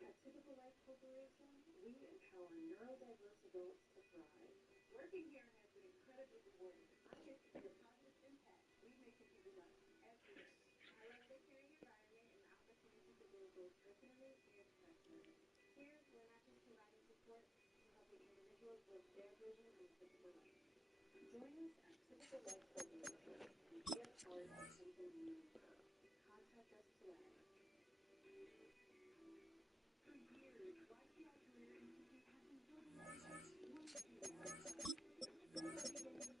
At Typical Life Corporation, we empower neurodiverse adults to thrive. Working here has been incredibly rewarding. I get to see a positive impact we make in people's lives every day. I love the caring environment and the opportunity to grow both personally and professionally. Here, we're not just providing support, we're helping individuals live their vision of a typical life. Join us at Typical Life Corporation and be a part of something meaningful. Contact us today. For years, YPI Career Institute has been building a trustworthy lifestyle. From the beginning, YPI real experience and real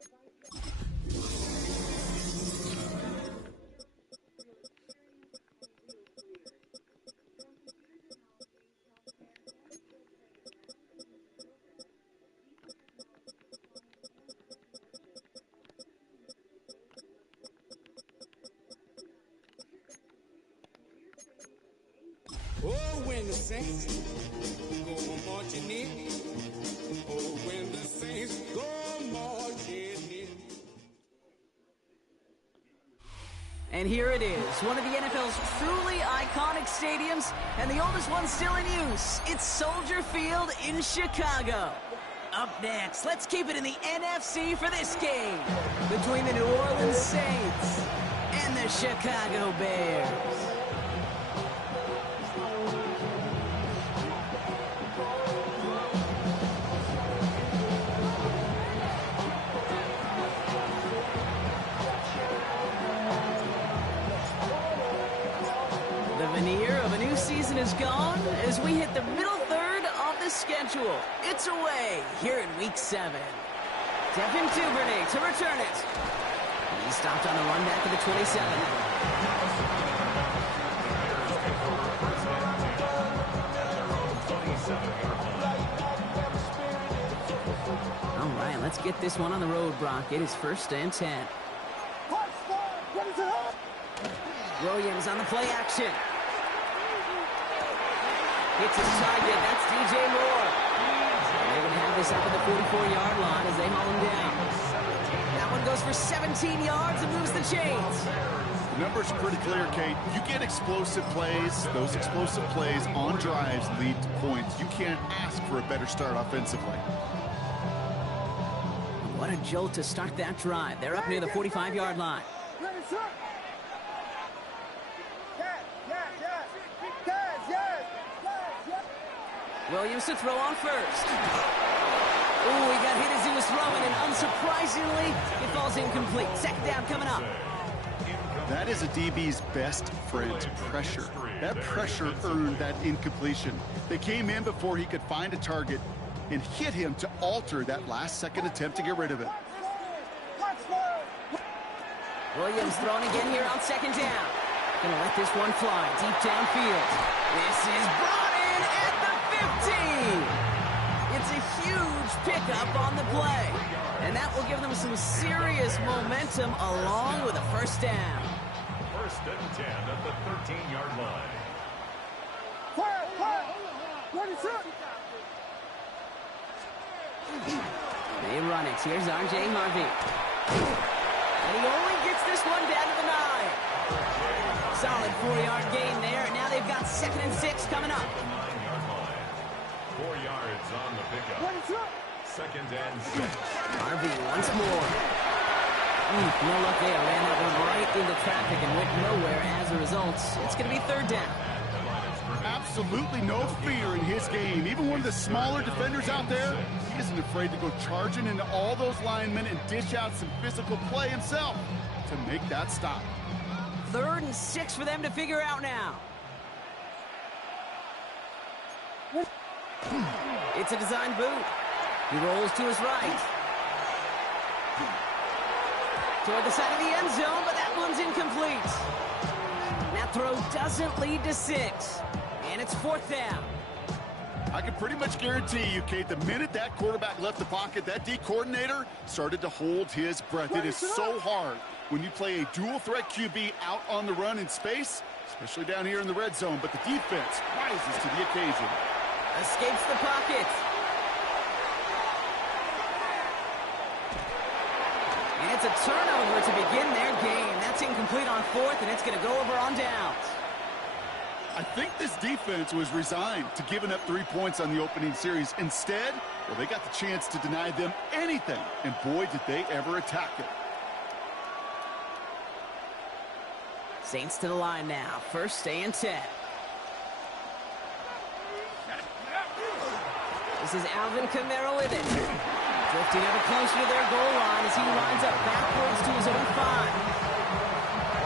careers. From computer technology, healthcare, and skilled trade management to yoga, deeper technology, compliance, and entrepreneurship, YPI makes the way to workplace readiness. Career training is amazing. Oh, when the saints go marching in. Oh, when the saints go marching in. And here it is, one of the NFL's truly iconic stadiums, and the oldest one still in use. It's Soldier Field in Chicago. Up next, let's keep it in the NFC for this game between the New Orleans Saints and the Chicago Bears. The veneer of a new season is gone as we hit the middle third of the schedule. It's away here in Week 7. Devin Duvernay to return it. He stopped on the run back of the 27. All right, let's get this one on the road, Brock. It is 1st and 10. Williams on the play action. Gets his target. That's DJ Moore. They're going to have this up at the 44-yard line as they haul him down. That one goes for 17 yards and moves the chains. The numbers are pretty clear, Kate. You get explosive plays. Those explosive plays on drives lead to points. You can't ask for a better start offensively. What a jolt to start that drive. They're up near the 45-yard line. Williams to throw on first. Ooh, he got hit as he was throwing, and unsurprisingly, it falls incomplete. 2nd down coming up. That is a DB's best friend, pressure. That pressure earned that incompletion. They came in before he could find a target and hit him to alter that last-second attempt to get rid of it. Williams throwing again here on 2nd down. Gonna let this one fly deep downfield. This is brought in at the 15. It's a huge pickup on the play. And that will give them some serious momentum along with a 1st down. 1st and 10 at the 13-yard line. They run it. Here's R.J. Harvey. And he only gets this one down to the 9. Solid 4-yard gain there, and now they've got 2nd and 6 coming up. 9-yard line. 4 yards on the pickup. 2nd and 6. Harvey once more. No luck there. Ran that one right into traffic and went nowhere as a result. It's going to be 3rd down. Absolutely no fear in his game. Even one of the smaller defenders out there, he isn't afraid to go charging into all those linemen and dish out some physical play himself to make that stop. 3rd and 6 for them to figure out now. It's a design boot. He rolls to his right. Toward the side of the end zone, but that one's incomplete. That throw doesn't lead to 6. And it's 4th down. I can pretty much guarantee you, Kate, the minute that quarterback left the pocket, that D coordinator started to hold his breath. It is so hard when you play a dual-threat QB out on the run in space, especially down here in the red zone, but the defense rises to the occasion. Escapes the pocket. And it's a turnover to begin their game. That's incomplete on 4th, and it's going to go over on downs. I think this defense was resigned to giving up 3 points on the opening series. Instead, well, they got the chance to deny them anything, and boy, did they ever attack it. Saints to the line now. First and 10. This is Alvin Kamara with it. Drifting ever closer to their goal line as he lines up backwards to his own 5.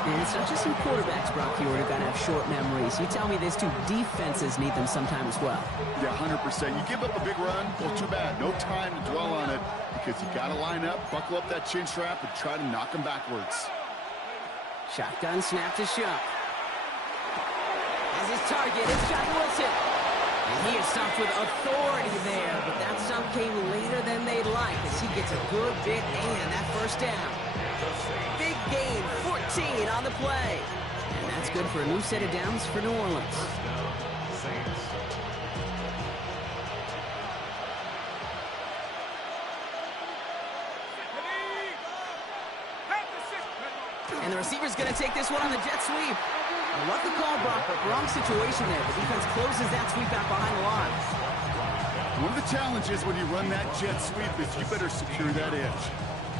And it's not just some quarterbacks, Brock, here, who got to have short memories. You tell me these two defenses need them sometime as well. Yeah, 100%. You give up a big run, well, too bad. No time to dwell on it because you got to line up, buckle up that chin strap, and try to knock them backwards. Shotgun snap to Shough. As his target, it's John Wilson. And he is stopped with authority there, but that stop came later than they'd like as he gets a good bit and that first down. Big gain, 14 on the play. And that's good for a new set of downs for New Orleans. And the receiver's going to take this one on the jet sweep. I love the call, Brock, but wrong situation there. The defense closes that sweep out behind the line. One of the challenges when you run that jet sweep is you better secure that edge.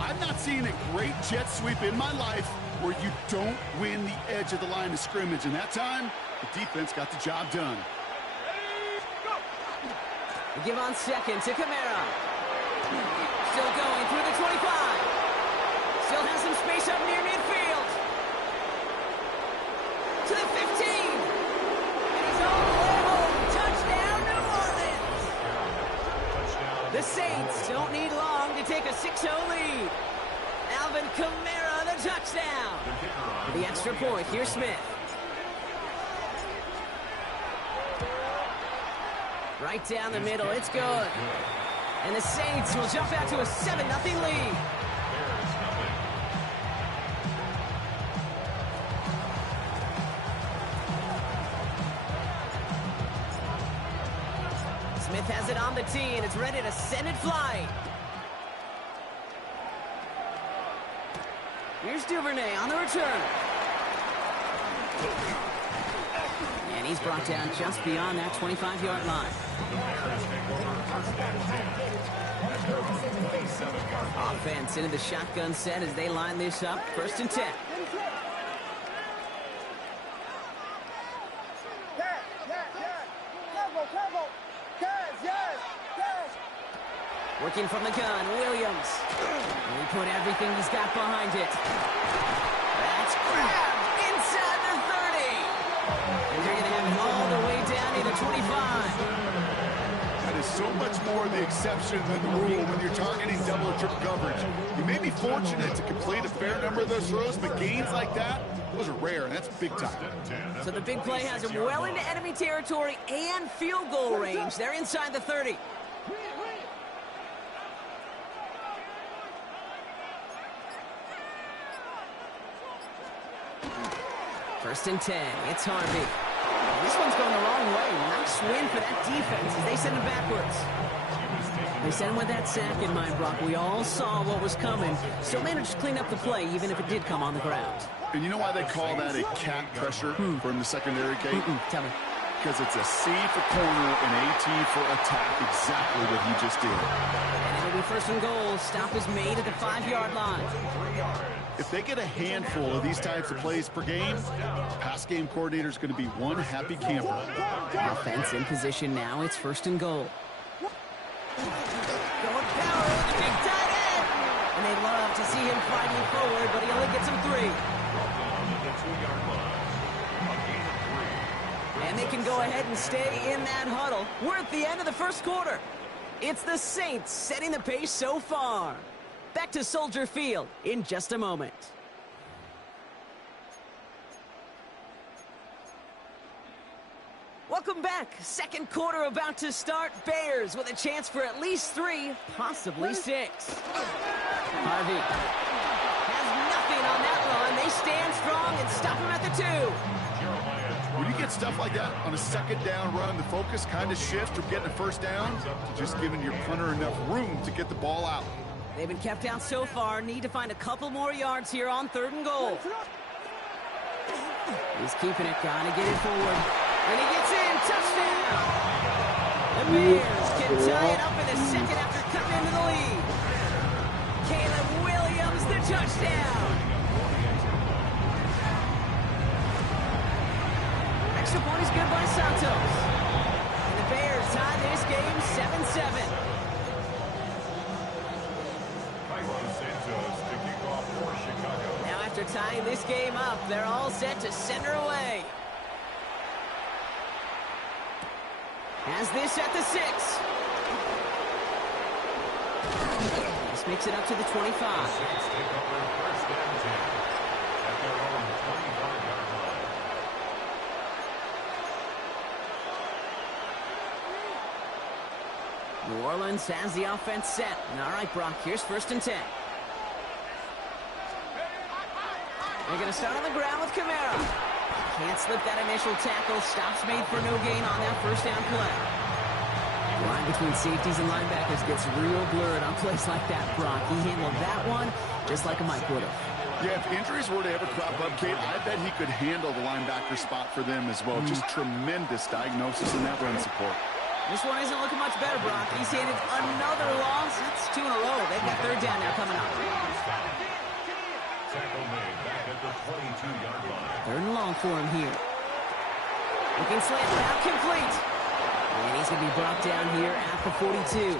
I've not seen a great jet sweep in my life where you don't win the edge of the line of scrimmage. And that time, the defense got the job done. We give on second to Kamara. Still going through the 25. Still has some space up near midfield. To the 15. And he's all the way home. Touchdown, New Orleans. The Saints don't need long to take a 6-0 lead. Alvin Kamara, the touchdown. For the extra point, here's Smith. Right down the middle, it's good. And the Saints will jump out to a 7-0 lead. Smith has it on the tee, and it's ready to send it flying. Here's Duvernay on the return. And he's brought down just beyond that 25-yard line. Offense into the shotgun set as they line this up. First and 10. Working from the gun, Williams. And he put everything he's got behind it. That's grabbed inside the 30. And they're going to have him all the way down to the 25. That is so much more the exception than the rule when you're targeting double or triple coverage. You may be fortunate to complete a fair number of those throws, but gains like that, those are rare, and that's big time. So the big play has him well into enemy territory and field goal range. They're inside the 30. First and 10, it's Harvey. This one's going the wrong way. Nice win for that defense as they send him backwards. They sent him with that sack in mind, Brock. We all saw what was coming. Still managed to clean up the play, even if it did come on the ground. And you know why they call that a cat pressure from the secondary, Kate? Tell me. Because it's a C for corner and AT for attack, exactly what he just did. And it'll be first and goal. Stop is made at the 5-yard line. If they get a handful of these types of plays per game, pass game coordinator is going to be one happy camper. Offense in position now. It's first and goal. Going power with the big tight end. And they love to see him fighting forward, but he only gets him 3. And they can go ahead and stay in that huddle. We're at the end of the first quarter. It's the Saints setting the pace so far. Back to Soldier Field in just a moment. Welcome back. Second quarter about to start. Bears with a chance for at least 3, possibly 6. Harvey has nothing on that run. They stand strong and stop him at the 2. When you get stuff like that on a second down run, the focus kind of shifts from getting a first down to just giving your punter enough room to get the ball out. They've been kept out so far. Need to find a couple more yards here on 3rd and goal. He's keeping it. Gotta get it forward. And he gets in. Touchdown. The Bears can tie it up in the second after cutting into the lead. Caleb Williams, the touchdown. Extra point is good by Santos. And the Bears tie this game 7-7. Santos to kick off for Chicago. Now after tying this game up, they're all set to center away. Has this at the 6. This makes it up to the 25. Saints take over first and 10 at their own 25-yard line. New Orleans has the offense set. All right, Brock, here's first and 10. They're going to start on the ground with Kamara. Can't slip that initial tackle. Stops made for no gain on that first down play. The line between safeties and linebackers gets real blurred on plays like that, Brock. He handled that one just like a Mike would have. Yeah, if injuries were to ever crop up, Kate, I bet he could handle the linebacker spot for them as well. Just tremendous diagnosis in that run support. This one isn't looking much better, Brock. He's handed another loss. That's 2 in a row. They've got third down now coming up. Tackle made back at the 22-yard line. Third and long for him here. Looking slant route complete. And he's going to be brought down here at the 42.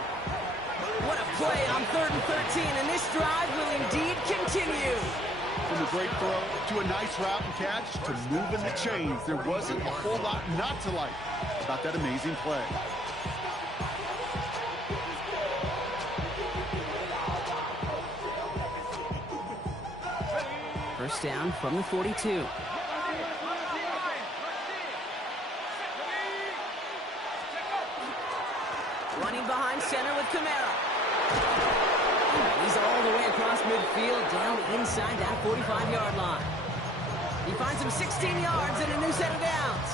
What a play on 3rd and 13, and this drive will indeed continue. From a great throw to a nice route and catch to moving the chains, there wasn't a whole lot not to like about that amazing play. First down from the 42. Running behind center with Kamara. He's all the way across midfield, down inside that 45-yard line. He finds him 16 yards and a new set of downs.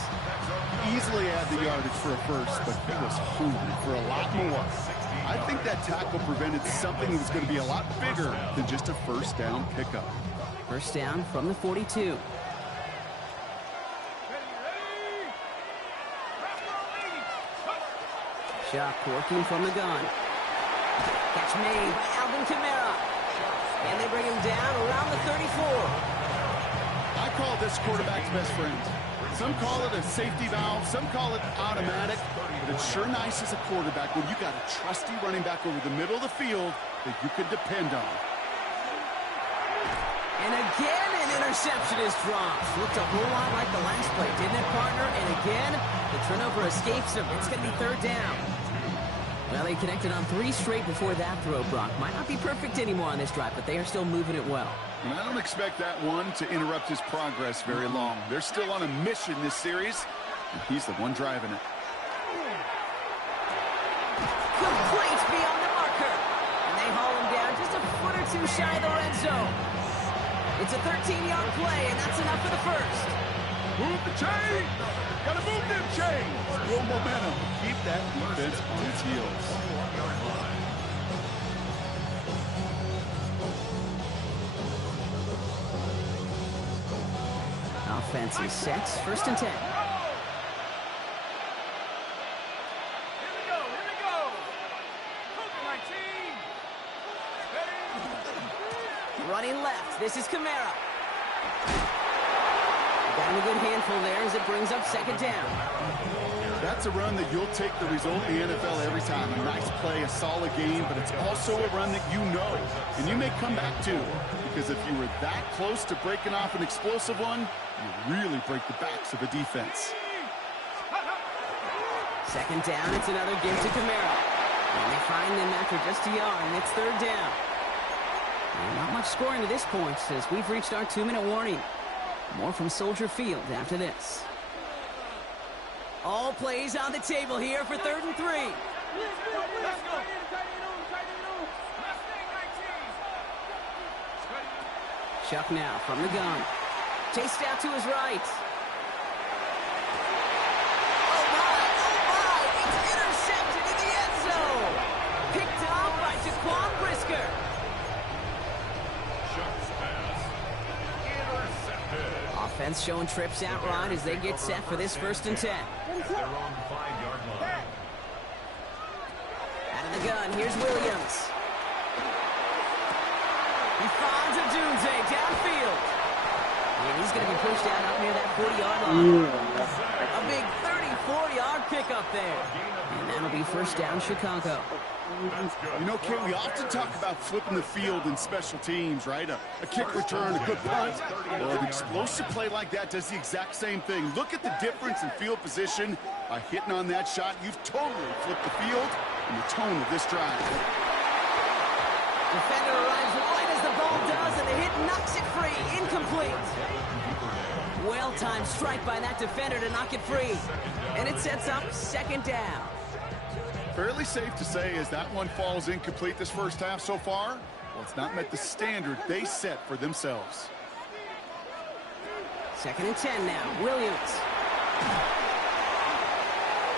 Easily had the yardage for a first, but he was hungry for a lot more. I think that tackle prevented something that was going to be a lot bigger than just a first down pickup. First down from the 42. Shot working from the gun. Catch made by Alvin Kamara. And they bring him down around the 34. I call this quarterback's best friend. Some call it a safety valve, some call it automatic, but it's sure nice as a quarterback when you got a trusty running back over the middle of the field that you can depend on. And again, an interception is dropped. Looked a whole lot like the last play, didn't it, partner? And again, the turnover escapes him. It's going to be third down. Well, they connected on 3 straight before that throw, Brock. Might not be perfect anymore on this drive, but they are still moving it well. And I don't expect that one to interrupt his progress very long. They're still on a mission this series, and he's the one driving it. Complete beyond the marker. And they haul him down just a foot or two shy of the red zone. It's a 13-yard play, and that's enough for the first. Move the chain! Gotta move them chains! Real momentum. Keep that defense on its heels. Offense is set. First and 10. Here we go. Cougar 19. Running left. This is Kamara. Got him a good handful there as it brings up second down. That's a run that you'll take the result in the NFL every time. A nice play, a solid game, but it's also a run that you know. And you may come back to, because if you were that close to breaking off an explosive one, you really break the backs of a defense. Second down, it's another give to Kamara. And they find him after just a yard, and it's third down. And not much scoring to this point as we've reached our 2-minute warning. More from Soldier Field after this. All plays on the table here for 3rd and 3. Let's go. Chuck now from the gun. Chased out to his right. Oh my! It's intercepted in the end zone. Picked off by Jaquan Brisker. Chuck's pass intercepted. Defense showing trips out right as they get set for this 1st and 10. At their own 5-yard line. Out of the gun, here's Williams. He finds Odunze downfield. And he's going to be pushed out up near that 40-yard line. A big 34-yard pickup there. And that'll be 1st down, Chicago. You know, Kate, we often talk about flipping the field in special teams, right? A kick return, a good punt. Well, an explosive play like that does the exact same thing. Look at the difference in field position. By hitting on that shot, you've totally flipped the field and the tone of this drive. Defender arrives right as the ball does, and the hit knocks it free. Incomplete. Well-timed strike by that defender to knock it free. And it sets up 2nd down. Fairly safe to say as that one falls incomplete this first half so far, well, it's not met the standard they set for themselves. 2nd and 10 now. Williams.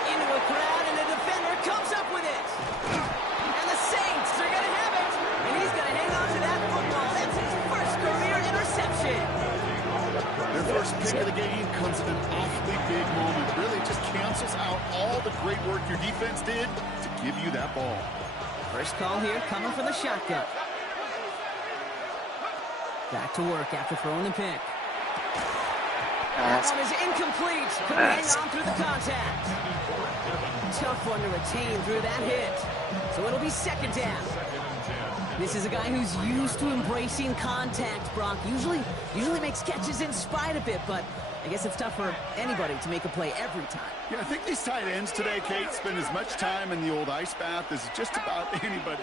Into a crowd, and the defender comes up with it. And the Saints are going to have it. And he's going to hang on to that football. That's his first career interception. Their first pick of the game comes at an awfully big moment. Really just cancels out all the great work your defense did to give you that ball. First call here coming from the shotgun. Back to work after throwing the pick. That one is incomplete. Couldn't hang on through the contact. Tough one to retain through that hit. So it'll be 2nd down. This is a guy who's used to embracing contact, Brock. Usually makes catches in spite of it, but I guess it's tough for anybody to make a play every time. Yeah, I think these tight ends today, Kate, spend as much time in the old ice bath as just about anybody.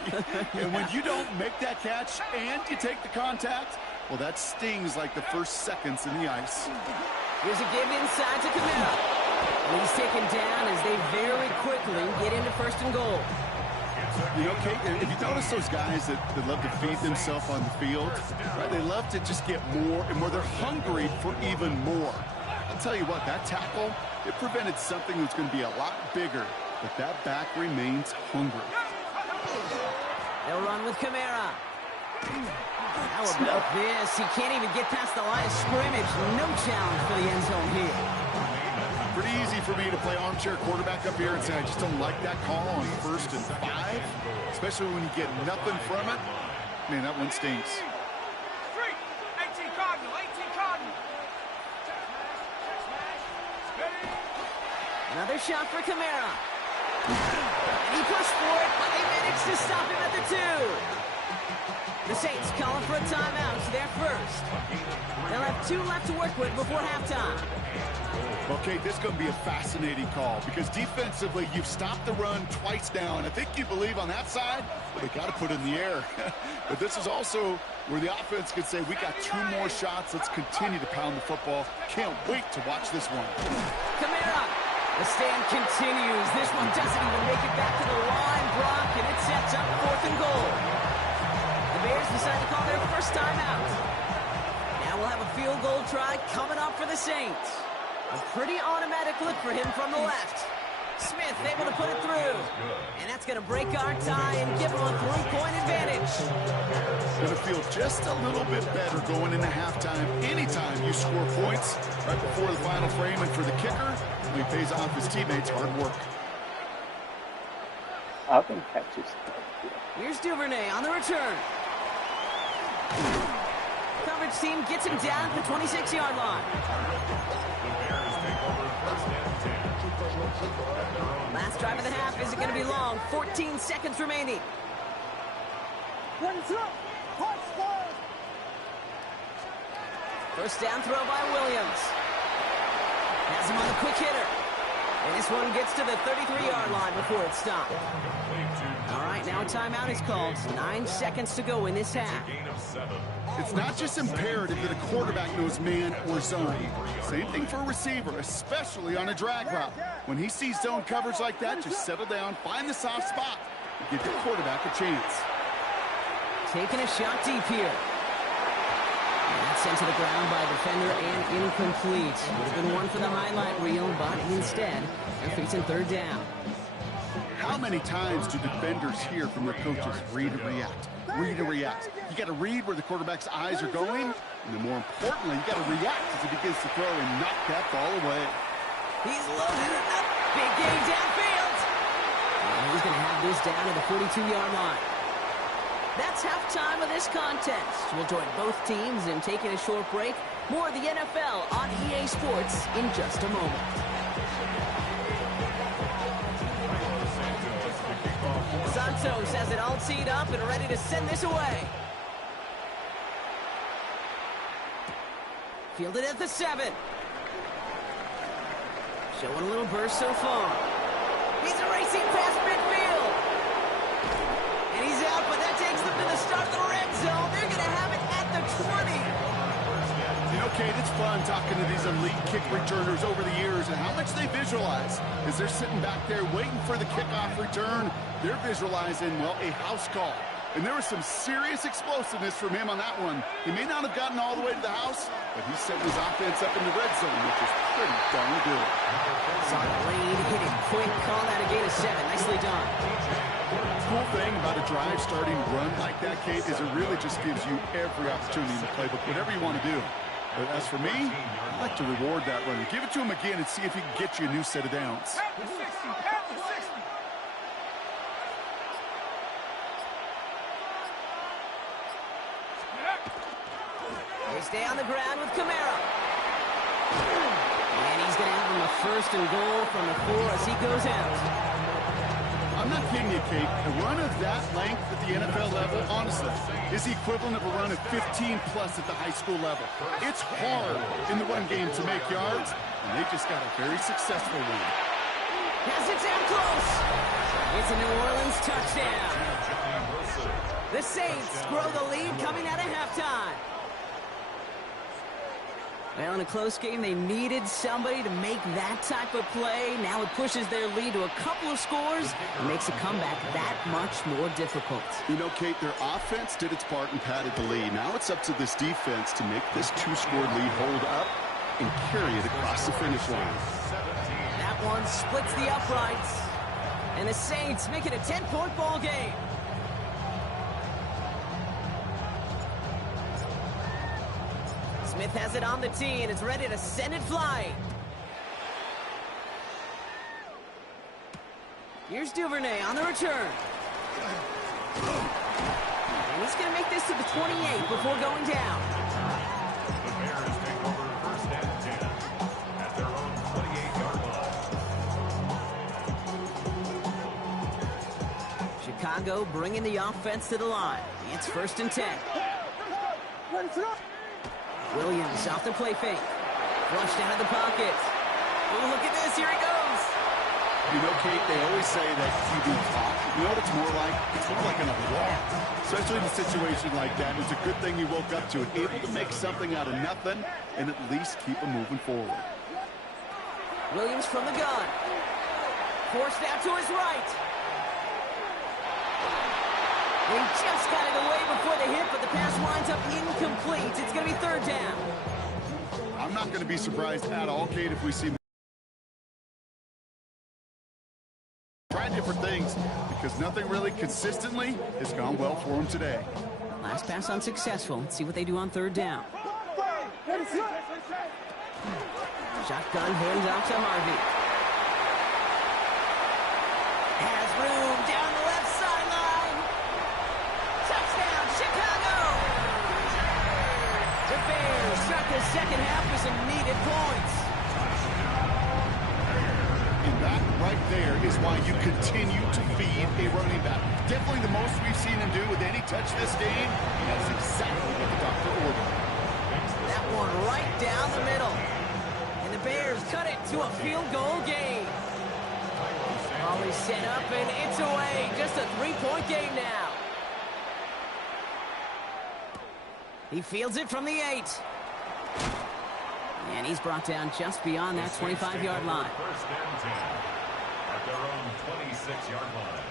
And when you don't make that catch and you take the contact, well, that stings like the first seconds in the ice. Here's a give inside to Camara. And he's taken down as they very quickly get into 1st and goal. You know, Kate, if you notice those guys that love to feed themselves on the field, right? They love to just get more and more. They're hungry for even more. I'll tell you what, that tackle, it prevented something that's going to be a lot bigger, but that back remains hungry. They'll run with Camara. How about this? He can't even get past the line of scrimmage. No challenge for the end zone here. Pretty easy for me to play armchair quarterback up here and say I just don't like that call on 1st and 5, especially when you get nothing from it. Man, that one stinks. 18 Cardinal, 18 Cardinal. Another shot for Camara. And he pushed for it, but they managed to stop him at the 2. The Saints calling for a timeout. It's their first. They'll have 2 left to work with before halftime. Okay, this is going to be a fascinating call because defensively, you've stopped the run twice now, and I think you believe on that side, but they got to put it in the air. But this is also where the offense could say, we got 2 more shots. Let's continue to pound the football. Can't wait to watch this one. Camara. The stand continues. This one doesn't even make it back to the line, Brock, and it sets up 4th and goal. The Bears decide to call their first timeout. Now we'll have a field goal try coming up for the Saints. A pretty automatic look for him from the left. Smith able to put it through. And that's going to break our tie and give him a 3-point advantage. Going to feel just a little bit better going into halftime. Anytime you score points right before the final frame, and for the kicker, he pays off his teammates' hard work. I can catch his. Here's Duvernay on the return. Coverage team gets him down at the 26-yard line. Last drive of the half isn't going to be long. 14 seconds remaining. First down throw by Williams. Has him on the quick hitter. And this one gets to the 33-yard line before it's stopped. All right, now a timeout is called. 9 seconds to go in this half. It's not just imperative that a quarterback knows man or zone. Same thing for a receiver, especially on a drag route. When he sees zone coverage like that, just settle down, find the soft spot, and give your quarterback a chance. Taking a shot deep here. And that's sent to the ground by a defender and incomplete. Would have been one for the highlight reel, but instead, they're facing 3rd down. How many times do defenders hear from their coaches, read and react? Read and react. You got to read where the quarterback's eyes are going. And then more importantly, you got to react as he begins to throw and knock that ball away. He's loaded it up. Big game downfield. And he's going to have this down to the 42-yard line. That's halftime of this contest. We'll join both teams in taking a short break. More of the NFL on EA Sports in just a moment. Santos has it all teed up and ready to send this away. Fielded at the 7. Showing a little burst so far. He's racing past midfield. And he's out, but that takes them to the start of the red zone. They're going to have it at the 20. You know, Kate, it's fun talking to these elite kick returners over the years and how much they visualize. As they're sitting back there waiting for the kickoff return, they're visualizing, well, a house call. And there was some serious explosiveness from him on that one. He may not have gotten all the way to the house, but he set his offense up in the red zone, which is pretty darn good. Saw the lead, hit it quick, call that a gain of 7. Nicely done. The cool thing about a drive starting run like that, Kate, is it really just gives you every opportunity in the playbook, whatever you want to do. But as for me, I'd like to reward that run. Give it to him again and see if he can get you a new set of downs. They stay on the ground with Kamara. And he's going to have him a 1st and goal from the 4 as he goes out. I'm not kidding you, Kate. A run of that length at the NFL level, honestly, is the equivalent of a run of 15-plus at the high school level. It's hard in the run game to make yards, and they just got a very successful one. Has it down close. It's a New Orleans touchdown. The Saints grow the lead coming out of halftime. Well, in a close game, they needed somebody to make that type of play. Now it pushes their lead to a couple of scores and makes a comeback that much more difficult. You know, Kate, their offense did its part and padded the lead. Now it's up to this defense to make this 2-score lead hold up and carry it across the finish line. That one splits the uprights. And the Saints make it a 10-point ball game. Smith has it on the tee and is ready to send it flying. Here's Duvernay on the return. And he's going to make this to the 28 before going down. The Bears take over 1st and 10 at their own 28-yard line. Chicago bringing the offense to the line. It's 1st and 10. Williams off the play fake. Flushed out of the pocket. Oh, look at this. Here he goes. You know, Kate, they always say that QB talk. You know what it's more like? It's more like an walk. Especially in a situation like that. It's a good thing you woke up to it. Able to make something out of nothing and at least keep them moving forward. Williams from the gun. Forced out to his right. He just got it away before the hit, but the pass winds up incomplete. It's going to be 3rd down. I'm not going to be surprised at all, Kate, if we see try different things because nothing really consistently has gone well for him today. Last pass unsuccessful. Let's see what they do on 3rd down. Shotgun hands off to Harvey. Has room down the left sideline. Touchdown, Chicago! The Bears start the second half with some needed points. And that right there is why you continue to feed a running back. Definitely the most we've seen him do with any touch this game. That's exactly what the doctor ordered. That one right down the middle. And the Bears cut it to a field goal game. Always set up and it's away. Just a 3-point game now. He fields it from the 8. And he's brought down just beyond that 25-yard line. 1st and 10 at their own 26-yard line.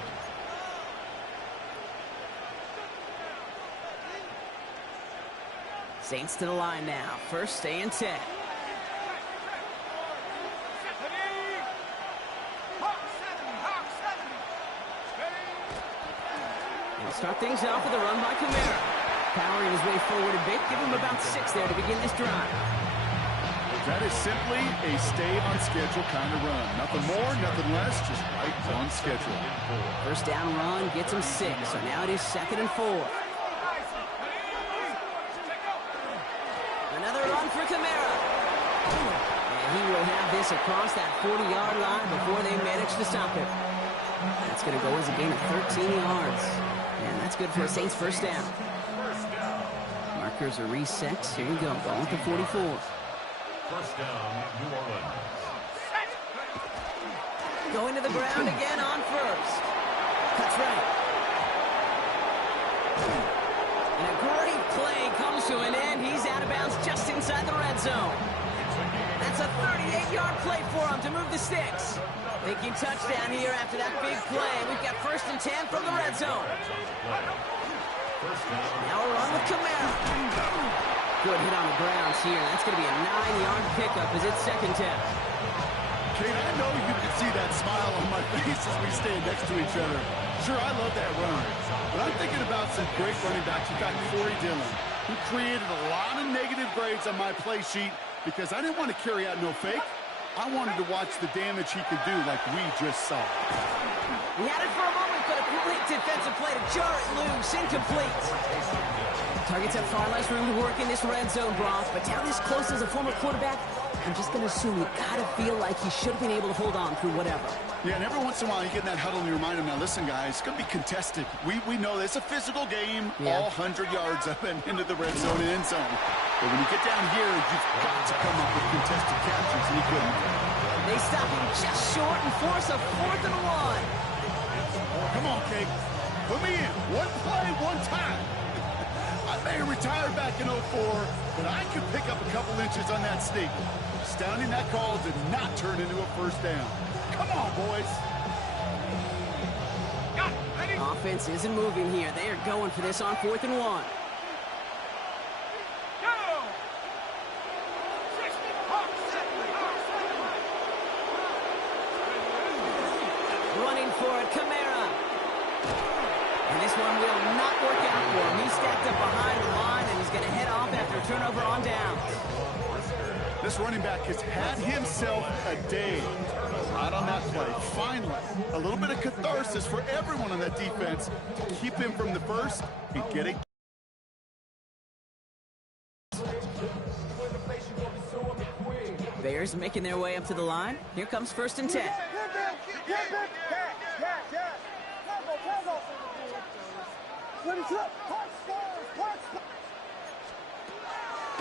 Saints to the line now. 1st and 10. And start things off with a run by Kamara. powering his way forward a bit. Give him about 6 there to begin this drive. That is simply a stay-on-schedule kind of run. Nothing more, nothing less, just right on schedule. First down run gets him 6, so now it is 2nd and 4. Another run for Kamara. And he will have this across that 40-yard line before they manage to stop him. That's going to go as a gain of 13 yards. And that's good for a Saints first down. Markers are reset. Here you go. Going with the 44. First down, New Orleans. Going to the ground again on first. Cuts right. And a great play comes to an end. He's out of bounds just inside the red zone. That's a 38-yard play for him to move the sticks. Making touchdown here after that big play. We've got 1st and 10 from the red zone. Now a run with Kamara. Good hit on the ground here. That's going to be a 9-yard pickup as it's 2nd down. Kate, I know you can see that smile on my face as we stand next to each other. Sure, I love that run. But I'm thinking about some great running backs. You've got Corey Dillon, who created a lot of negative grades on my play sheet because I didn't want to carry out no fake. I wanted to watch the damage he could do like we just saw. He had it for a moment, but a great defensive play to jar it loose. Incomplete. Targets have far less room to work in this red zone, Brock, but down this close as a former quarterback, I'm just going to assume you got to feel like he should have been able to hold on through whatever. Yeah, and every once in a while you get in that huddle and you remind him, now listen, guys, it's going to be contested. We know it's a physical game, all 100 yards up and into the red zone and end zone. But when you get down here, you've got to come up with contested captures, and he couldn't. They stop him just short and force a 4th and 1. Come on, Kate. Put me in. One play, one time. I may have retired back in 04, but I could pick up a couple inches on that sneak. Astounding that call did not turn into a first down. Come on, boys. Offense isn't moving here. They are going for this on 4th and 1. Running for it, Kamara. And this one will not work out for him. He's stacked up behind the line, and he's going to head off after a turnover on downs. This running back has had himself a day. Right on that play. Finally, a little bit of catharsis for everyone on that defense to keep him from the first and get it. Bears making their way up to the line. Here comes 1st and 10.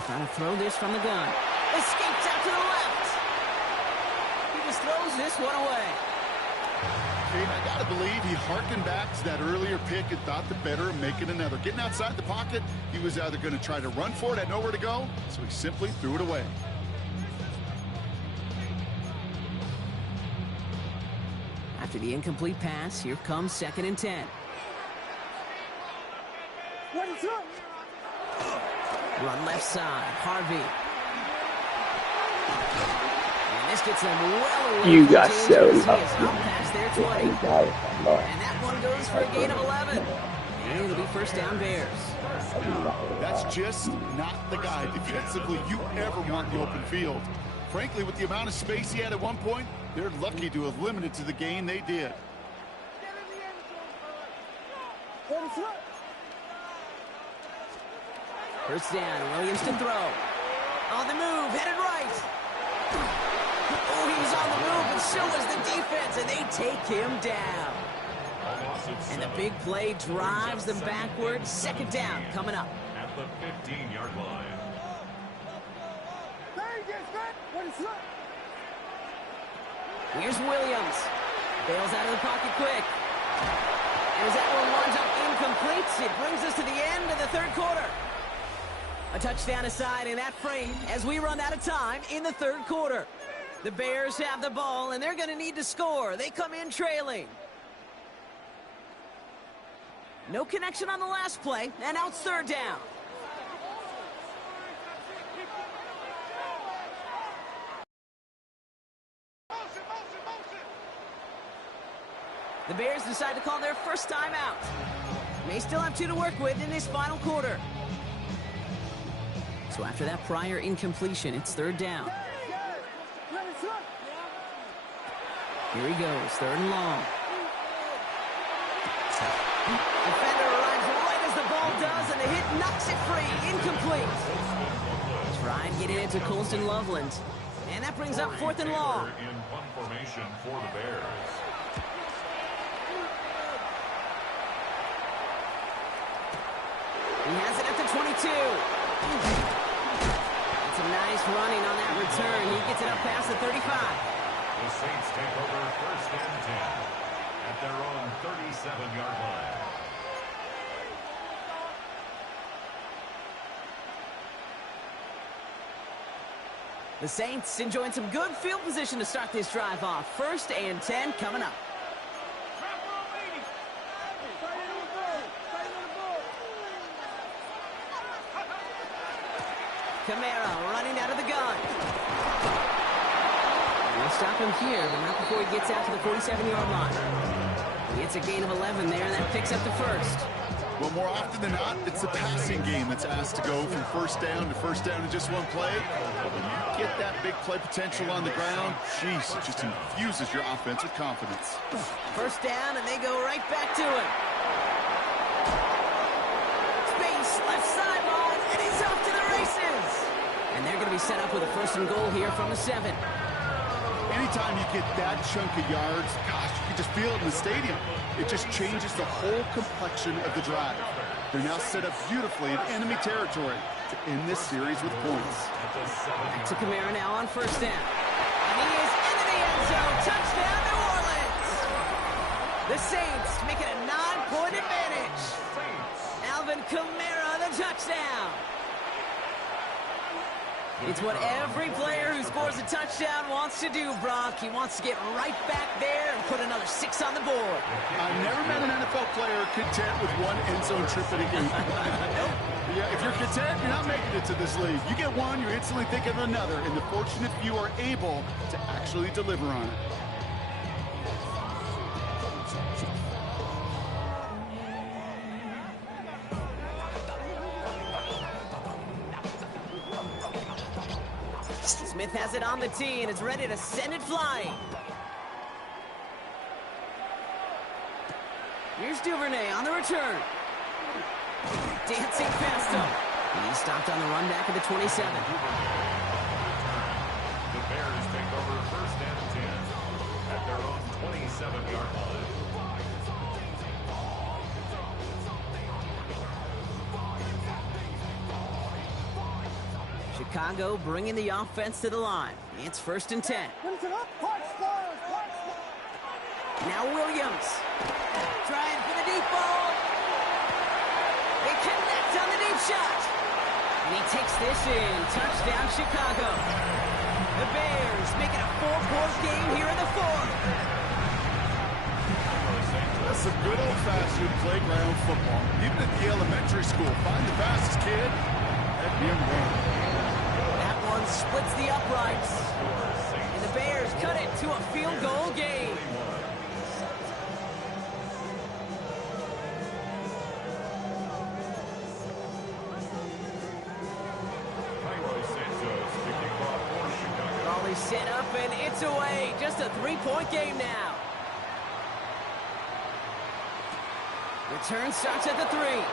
Trying to throw this from the gun. Escapes out to the left. He just throws this one away. Kate, I got to believe he harkened back to that earlier pick and thought the better of making another. Getting outside the pocket, he was either going to try to run for it, had nowhere to go, so he simply threw it away. After the incomplete pass, here comes 2nd and 10. Run left side, Harvey. And this gets them well away. You got so lucky. Past their 20. And that one goes for a gain of 11. And it'll be first down Bears. That's just not the guy defensively you ever want in the open field. Frankly, with the amount of space he had at one point, they're lucky to have limited to the gain they did. First down, Williams to throw. On the move, headed right. Oh, he was on the move, and so was the defense, and they take him down. And the big play drives them backwards. 2nd down coming up. At the 15-yard line. Here's Williams. Bails out of the pocket quick. And as that one winds up incomplete, it brings us to the end of the 3rd quarter. A touchdown aside in that frame as we run out of time in the 3rd quarter. The Bears have the ball, and they're going to need to score. They come in trailing. No connection on the last play, and now it's 3rd down. The Bears decide to call their first time out. May still have 2 to work with in this final quarter. So after that prior incompletion, it's third down. Here he goes, third and long. Defender arrives right as the ball does, and the hit knocks it free. Incomplete. Trying to get it into Colston Loveland. And that brings up fourth and long. In punt formation for the Bears. He has it at the 22. It's a nice running on that return. He gets it up past the 35. The Saints take over first and 10 at their own 37-yard line. The Saints enjoying some good field position to start this drive off. First and 10 coming up. Kamara running out of the gun. We'll stop him here, but not before he gets out to the 47-yard line. It's a gain of 11 there, and that picks up the first. Well, more often than not, it's the passing game that's asked to go from first down in just one play. When you get that big play potential on the ground, jeez, it just infuses your offense with confidence. First down, and they go right back to it. Space, left sideline, and he's off to the races. And they're going to be set up with a first and goal here from the 7. Anytime you get that chunk of yards, gosh, you can just feel it in the stadium. It just changes the whole complexion of the drive. They're now set up beautifully in enemy territory to end this series with points. Back to Kamara now on first down. And he is into the end zone. Touchdown, New Orleans. The Saints make it a 9-point advantage. Alvin Kamara, the touchdown. It's what every player who scores a touchdown wants to do, Brock. He wants to get right back there and put another 6 on the board. I've never met an NFL player content with one end zone trip in a game. Yeah, if you're content, you're not making it to this league. You get one, you're instantly thinking of another, and the fortunate few are able to actually deliver on it. Smith has it on the tee and is ready to send it flying. Here's Duvernay on the return. Dancing past him. He stopped on the run back at the 27. The Bears take over first and 10 at their own 27-yard line. Chicago bringing the offense to the line. It's first and 10. Now Williams. Trying for the deep ball. They connect on the deep shot. And he takes this in. Touchdown, Chicago. The Bears make it a 4-point game here in the 4th. That's some good old-fashioned playground football. Even at the elementary school, find the fastest kid, let him run. One splits the uprights, and the Bears cut it to a field goal game. Ball is set up, and it's away. Just a 3-point game now. Return starts at the 3.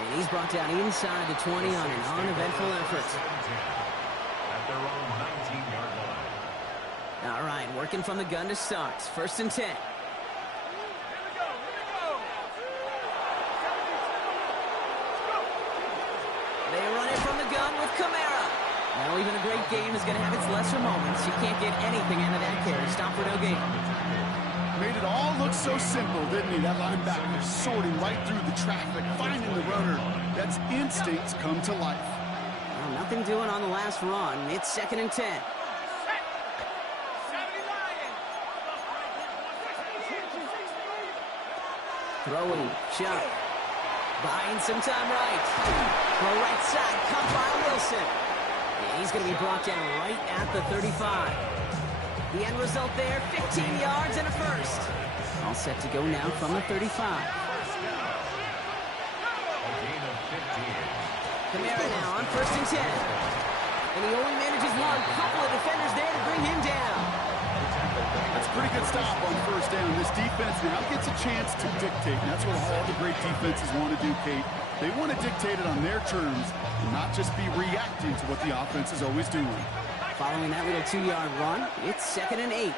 And he's brought down inside the 20 on an uneventful effort. At their own 19-yard line. All right, working from the gun to start. First and 10. They run it from the gun with Kamara. Now even a great game is going to have its lesser moments. You can't get anything out of that carry. Stop for no gain. Made it all look so simple, didn't he? That linebacker sorting right through the traffic, finding the runner. That's instincts come to life. Well, nothing doing on the last run. It's second and 10. Throwing, Chuck. Buying some time right. The right side, cut by Wilson. And he's going to be brought down right at the 35. The end result there, 15 yards and a first. All set to go now from the 35. A gain of 15. Kamara now on 1st and 10. And he only manages one. Couple of defenders there to bring him down. That's a pretty good stop on 1st down. This defense now gets a chance to dictate. And that's what all the great defenses want to do, Kate. They want to dictate it on their terms and not just be reacting to what the offense is always doing. Following that little 2-yard run, it's 2nd and 8.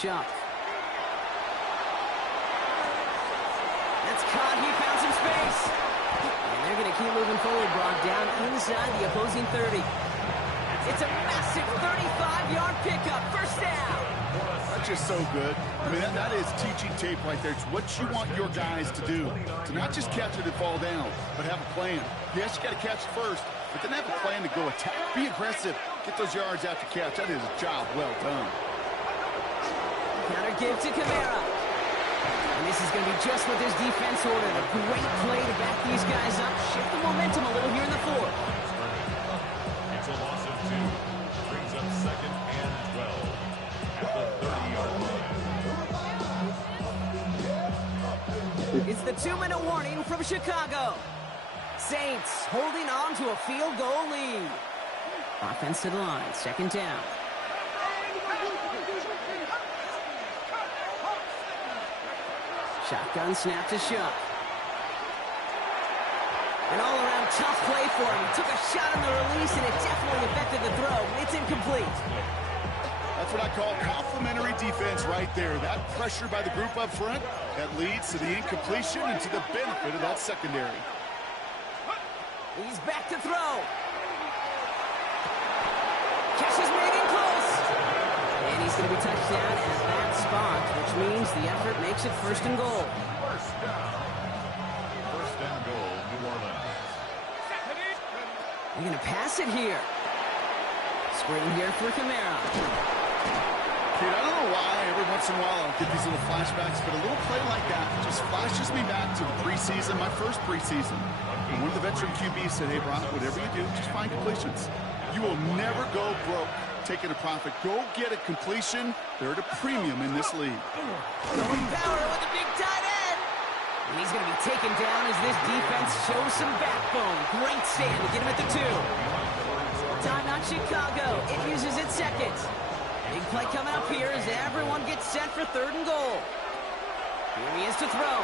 Shuck. That's caught. He found some space. And they're going to keep moving forward, Brock, down inside the opposing 30. It's a massive 35-yard pickup. 1st down. That's just so good. I mean, that is teaching tape right there. It's what you want your guys to do. To not just catch it and fall down, but have a plan. Yes, you got to catch it first, but then have a plan to go attack. Be aggressive. Get those yards after catch. That is a job well done. Counter give to Kamara. And this is going to be just what this defense ordered. A great play to back these guys up. Shift the momentum a little here in the 4th. It's a loss of 2. Brings up 2nd and 12 at the 30-yard line. It's the 2-minute warning from Chicago. Saints holding on to a field goal lead. Offense to the line. 2nd down. Shotgun snap to Shuck. An all-around tough play for him. He took a shot on the release, and it definitely affected the throw. It's incomplete. That's what I call complimentary defense right there. That pressure by the group up front, that leads to the incompletion and to the benefit of that secondary. He's back to throw. Catch is made in close. And he's going to be touched down at that spot, which means the effort makes it 1st and goal. 1st down. 1st and goal, New Orleans. They're going to pass it here. Screen here for Kamara. Kid, I don't know why every once in a while I'll get these little flashbacks, but a little play like that just flashes me back to the preseason, my first preseason. And one of the veteran QBs said, hey, Brock, whatever you do, just find completions. You will never go broke taking a profit. Go get a completion. They're at a premium in this league. Throwing power with a big tight end. And he's going to be taken down as this defense shows some backbone. Great stand to get him at the 2. Timeout Chicago. It uses its 2nd. Big play coming up here as everyone gets set for 3rd and goal. Here he is to throw.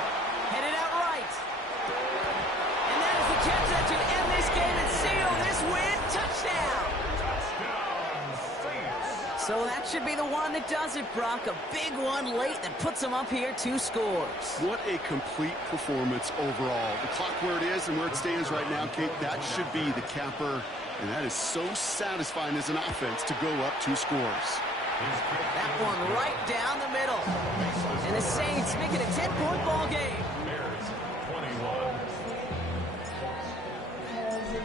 Headed out right. And that is the catch that should end this game and seal this win. Touchdown. So that should be the one that does it, Brock. A big one late that puts them up here 2 scores. What a complete performance overall. The clock where it is and where it stands right now, Kate, that should be the capper. And that is so satisfying as an offense to go up 2 scores. That one right down the middle. And the Saints make it a 10-point ball game. Bears 21.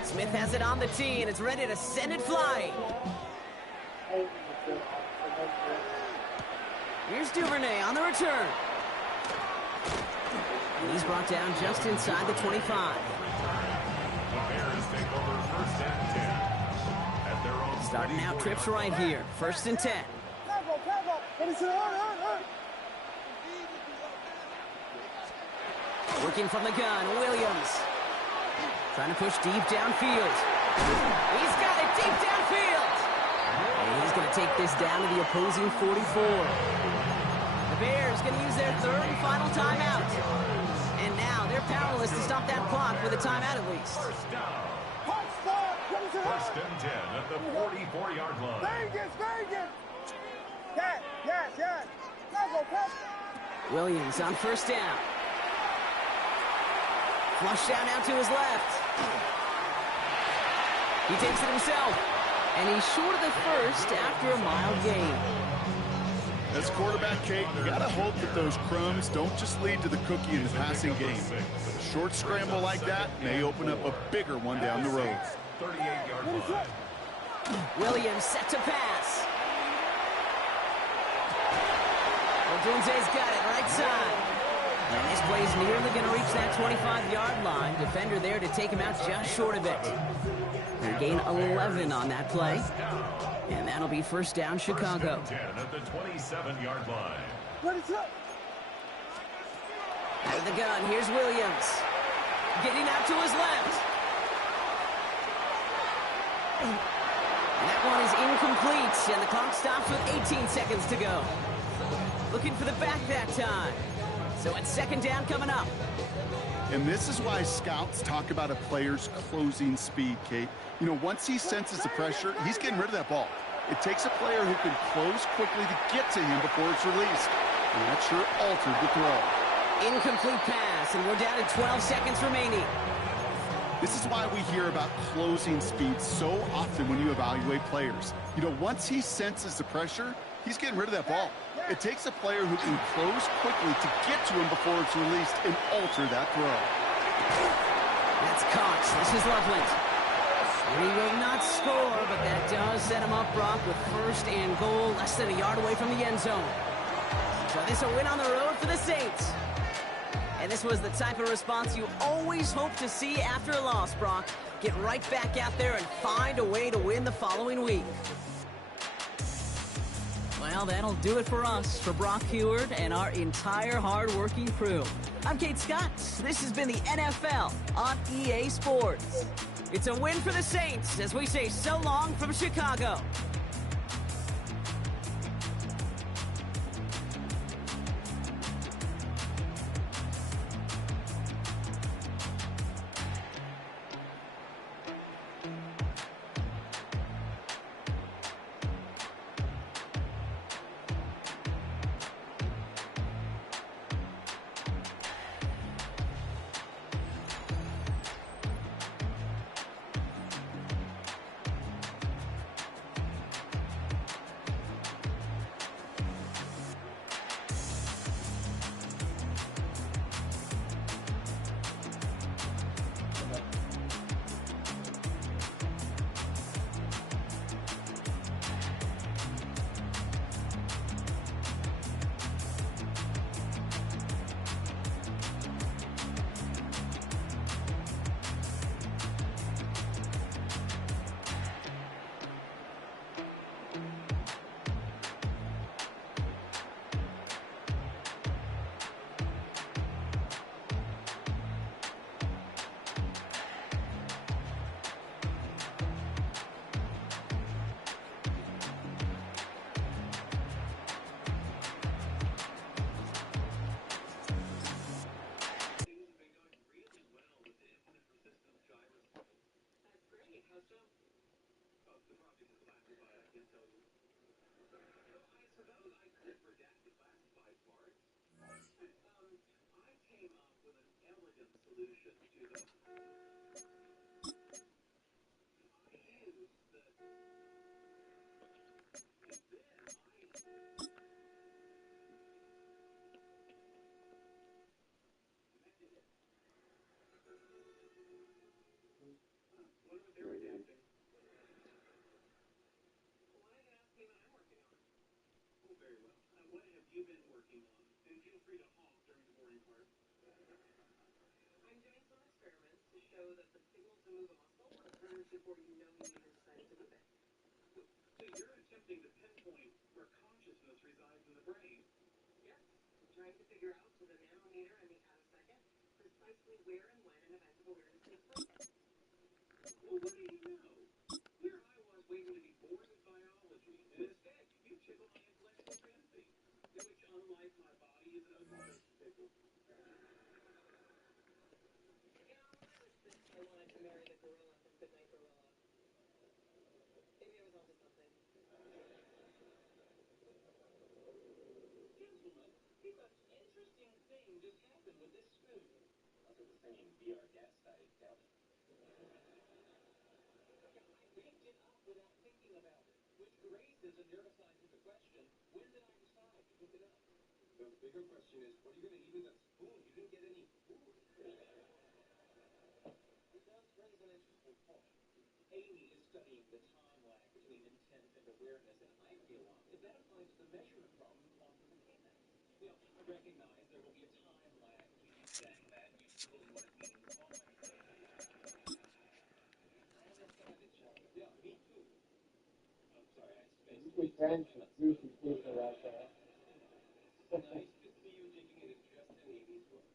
Smith has it on the tee, and it's ready to send it flying. Here's Duvernay on the return. And he's brought down just inside the 25. The Bears take over 1st and 10 at their own. Starting out trips right here. 1st and 10. Working from the gun, Williams. Trying to push deep downfield. He's got it deep downfield. And he's going to take this down to the opposing 44. The Bears going to use their 3rd and final timeout. And now they're powerless to stop that clock with a timeout at least. 1st down. 1st and 10 at the 44-yard line. Williams on 1st down. Flush down now to his left. He takes it himself. And he's short of the 1st after a mild gain. As quarterback, Kate, you got to hope that those crumbs don't just lead to the cookie in the passing game. A short scramble like that may open up a bigger one down the road. 38-yard line. Williams set to pass. Odunze's got it right side. And this play is nearly going to reach that 25-yard line. Defender there to take him out just short of it. They gain 11 on that play. And that'll be 1st down Chicago. 10 at the 27-yard line. Out of the gun, here's Williams. Getting out to his left. And that one is incomplete, and the clock stops with 18 seconds to go. Looking for the back that time. So it's second down coming up. And this is why scouts talk about a player's closing speed, Kate. You know, once he senses the pressure, he's getting rid of that ball. It takes a player who can close quickly to get to him before it's released. And that sure altered the throw. Incomplete pass, and we're down to 12 seconds remaining. This is why we hear about closing speed so often when you evaluate players. You know, once he senses the pressure, he's getting rid of that ball. It takes a player who can close quickly to get to him before it's released and alter that throw. That's caught. This is Loveland. He will not score, but that does set him up, Brock, with first and goal, less than a yard away from the end zone. So this a win on the road for the Saints. And this was the type of response you always hope to see after a loss, Brock. Get right back out there and find a way to win the following week. Well, that'll do it for us, for Brock Huard and our entire hard-working crew. I'm Kate Scott. This has been the NFL on EA Sports. It's a win for the Saints as we say so long from Chicago. Before you know you even decided to move it. So you're attempting to pinpoint where consciousness resides in the brain. Yes. I'm trying to figure out with a nanometer and the attosecond precisely where and when an event of awareness takes place. Well, what do you know? Here I was waiting to be bored with biology, and instead you tickle my intellectual fancy, which unlike my body is an open tickle. I wanted to marry the gorilla from Goodnight Gorilla. Maybe I was onto something. Gentlemen, an interesting thing just happened with this spoon. Must have the same VR guest, I doubt it. I picked it up without thinking about it, which raises a neuroscientific question. When did I decide to pick it up? Well, the bigger question is, what are you going to eat with that spoon? You didn't get any food. It does raise an interesting point. Amy is studying the time lag between intent and awareness, and I feel that that applies to the measurement problem in quantum mechanics. You know, I recognize there will be a time lag between you saying that and you feeling what it means in the moment. I understand it, Chuck. Yeah, me too. I'm sorry, I spaced away. Nice to see you digging into just Amy's work.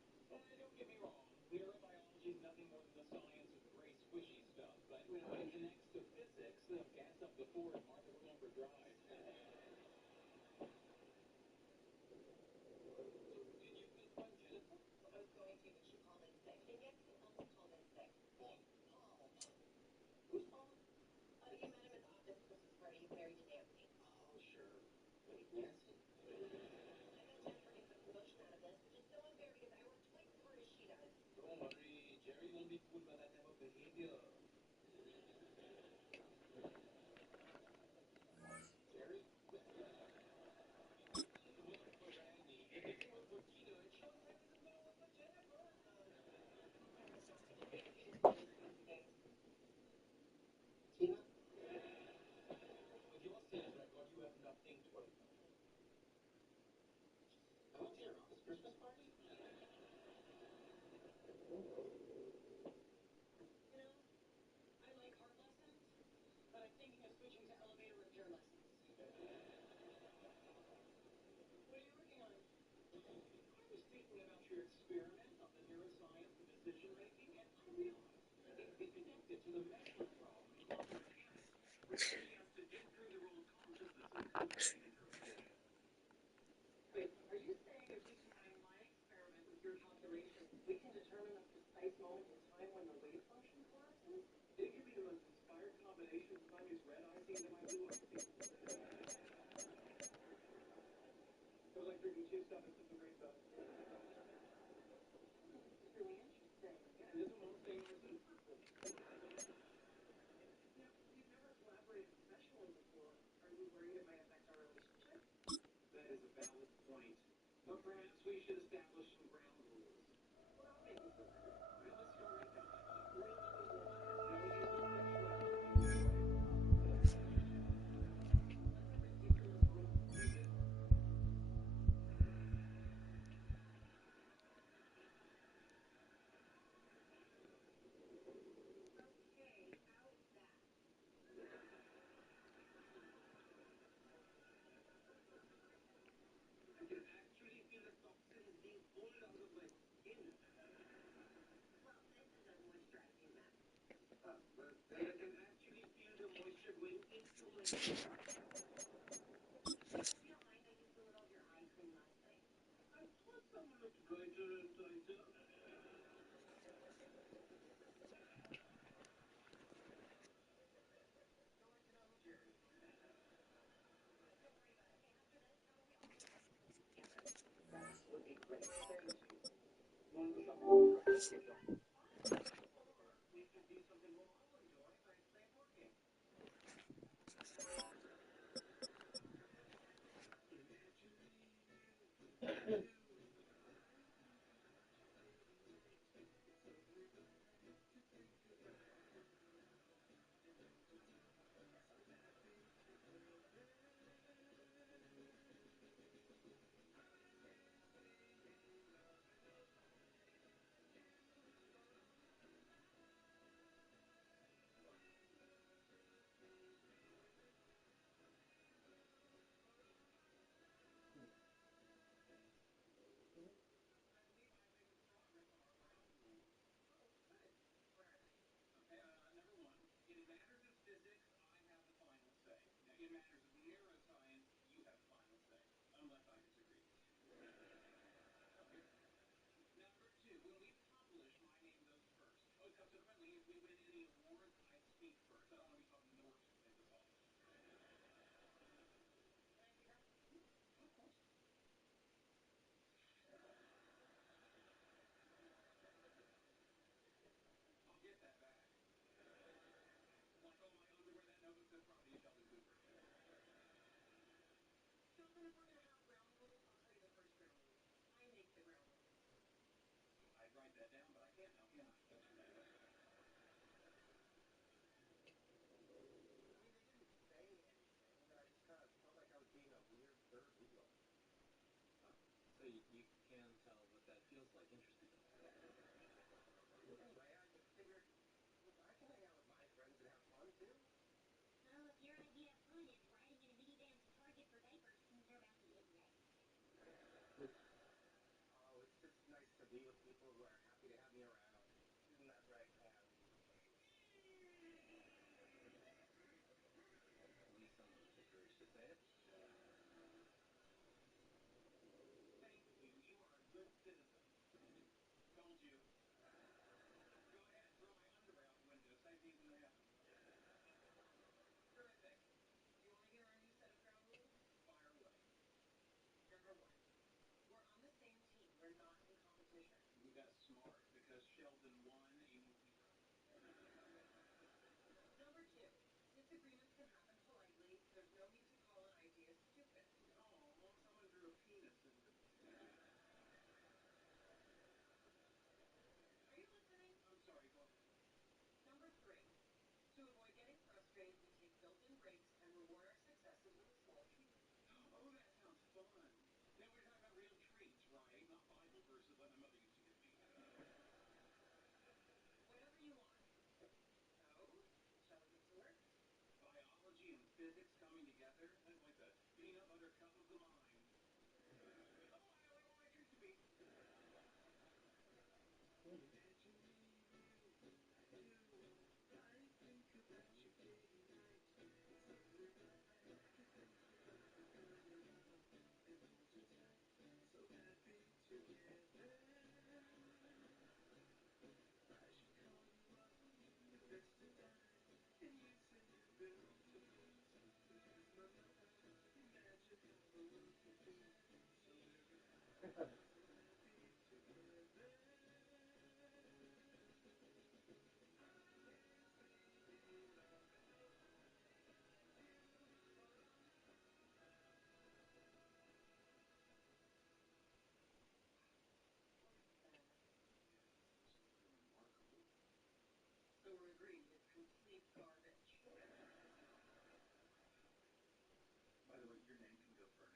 Wait, are you saying if we combine my experiment with your calculations, we can determine the precise moment in time when the wave function collapses? It could be the most inspired combination of Simon's red icing to my blue icing. It was like drinking two stuff and sipping great stuff. It's really interesting. Yeah, it is a most interesting. We've never collaborated professionally before. Are you worried it might affect our relationship? That is a valid point. But perhaps we should establish some ground rules. Well, that would make me feel better. All right, let's start right now. Rule number one, no use of sexuality. That's a ridiculous rule. Is it? Okay, how's that? I can actually feel the toxins being pulled out of my skin. Well, this is a moisturizing mask. But then I can actually feel the moisture going into my skin. You don't mind I used a little of your eye cream last night? Of course I want to look brighter and brighter. Don't like to know who Jerry. Don't worry about it. Okay, after this, how about we all go out together? That would be great. Thank you. Want to do something we'll enjoy? Fine. Or we could do something we'll all enjoy, like play a board game. Number one, in matters of physics, I have the final say. Now, in matters of neuroscience, you have the final say, unless I disagree. Okay. Number two, when we publish, my name goes first. Oh, subsequently, if we win any awards, I speak first. I don't want to be talking Norse in this office. Can I see that? Of course. I'll get that back. Like all my underwear that notebook says property of Sheldon Cooper. Sheldon, if we're going to have ground rules, I'll tell you the first ground rule. I make the ground rules. I'd write that down, but I can't now, can I? I mean, they didn't say anything, but I just kind of felt like I was being a weird third wheel. Huh. So you can tell what that feels like. Interesting. Anyway, I just figured, look, I can hang out with my friends and have fun, too. Well, if your idea of fun is riding in a minivan to Target for diapers, they're about to get wrecked. Oh, it's just nice to be with people who are happy to have me around. Isn't that right, Pam? At least someone had the courage to say it. Thank you. You Whatever you want. So, shall we get to work? Biology and physics coming together? I like that. Peanut butter cup of the mind. Oh, I only want my treat to be. So we're agreed it's complete garbage. By the way, your name can go first.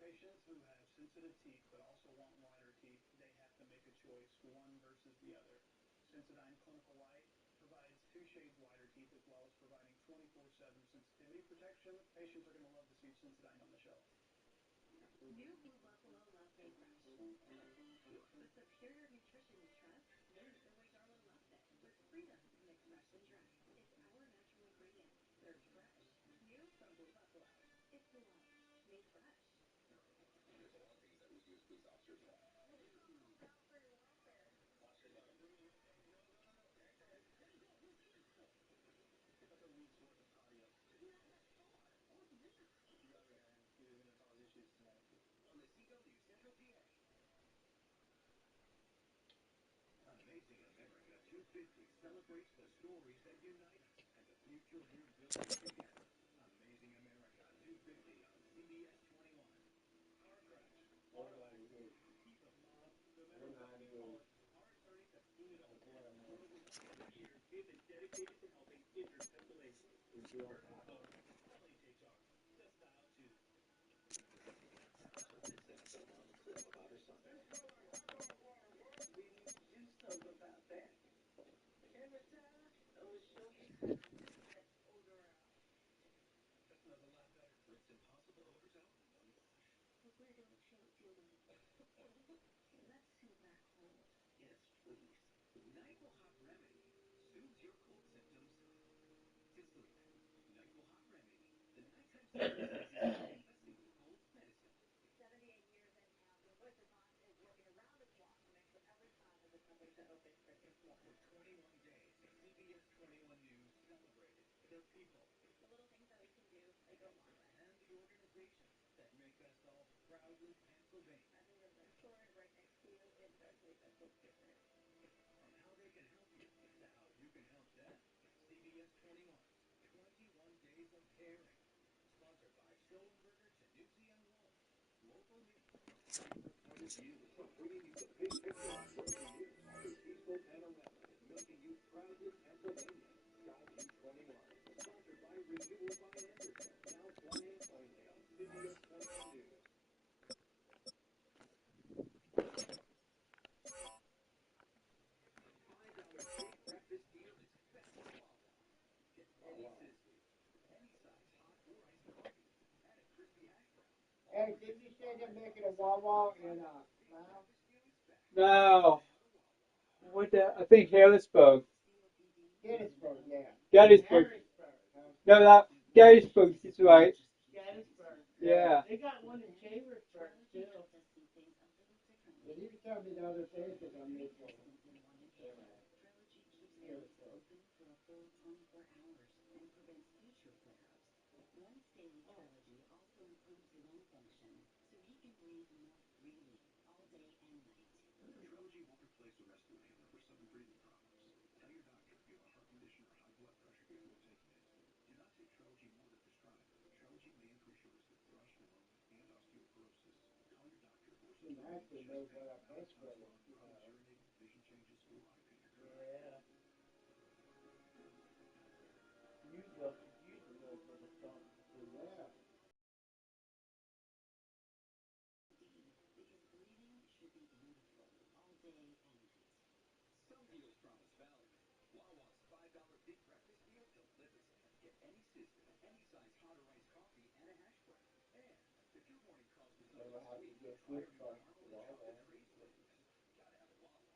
Patients who have sensitive teeth but also want whiter teeth, they have to make a choice, one versus the other. Sensodyne Clinical White provides 2 shades whiter teeth as well as providing 24/7 sensitivity protection. Patients are going to love to see Sensodyne on the shelf. New Blue Buffalo Love Day Fresh. The superior nutrition you trust made the way Darla loves it. With freedom mixed fresh and dry. It's our natural ingredients, served fresh. New from Blue Buffalo. It's love made fresh. That's a week's worth of cardio. Who has that thought? Oh, it's me. The other guy who's going to cause issues tonight. On the CW Central PA. Amazing America 250 celebrates the stories that unite us and the future we're building together. Amazing America 250 on CBS 21. Car crash. Auto accident. Keep the mob. No matter what we call it, our attorneys have seen it all. For over 100 years, they've been dedicated to helping injured Pennsylvanians. Burton Car. Quality takes ours. The style too. Do something about that. Every time, I'm gonna show you how to get that odor out. That smells a lot better. Rinse impossible odors out in one wash. Hopefully I don't choke too much. Let's seal that cold. Yes, please. NyQuil Hot Remedy soothes your cold symptoms to sleep. NyQuil Hot Remedy. The nighttime sickness disease a single cold medicine. 78 years in house, and Butcher Box is working around the clock to make sure every time that this company to open Christmas morning. For 21 days, CBS 21 News celebrated the people. The little things that we can do, they go a long way. And the organizations that make us all proudly Pennsylvania. Having a mentor right next to you, it does make a big difference. From how they can help you to how you can help them. CBS 21, 21 Days of Caring. Sponsored by Schoenberger, Januzzi, and Wolf. Local news. Point of view. Bringing you the big picture on local news. The peaceful panorama is making you proudly Pennsylvania. Skyview 21. Sponsored by Renewal by Anderson. Now playing only on CBS 21 News. $5 big breakfast deal is best at Wawa. Get any sizzly, any size hot or iced coffee, and a crispy hash brown. Hey, did you say they're making a Wawa in Slough? No. What the? I think Harrisburg. Gettysburg, yeah. Gettysburg. Harrisburg. No, that Gettysburg is right. Gettysburg. Yeah. They got one in Chambersburg, too. Yeah, he was telling me the other day they're going to make one. Harrisburg. Trelegy won't replace a rescue inhaler for sudden breathing problems. Tell your doctor if you have a heart condition or high blood pressure before taking it. Do not take Trelegy more than prescribed. Trelegy may increase your risk of thrush, pneumonia, and osteoporosis. Call your doctor for He support. actually knows what I'm best for. Problems urinating, vision changes, or eye pain occur. Yeah. Use a little bit of something. Yeah. any system, any size hot or iced coffee, and a hash brown. And if your morning calls with So something I have to sweet, get try this our new box caramel to and all chocolate that. Trays. Gotta have Wawa.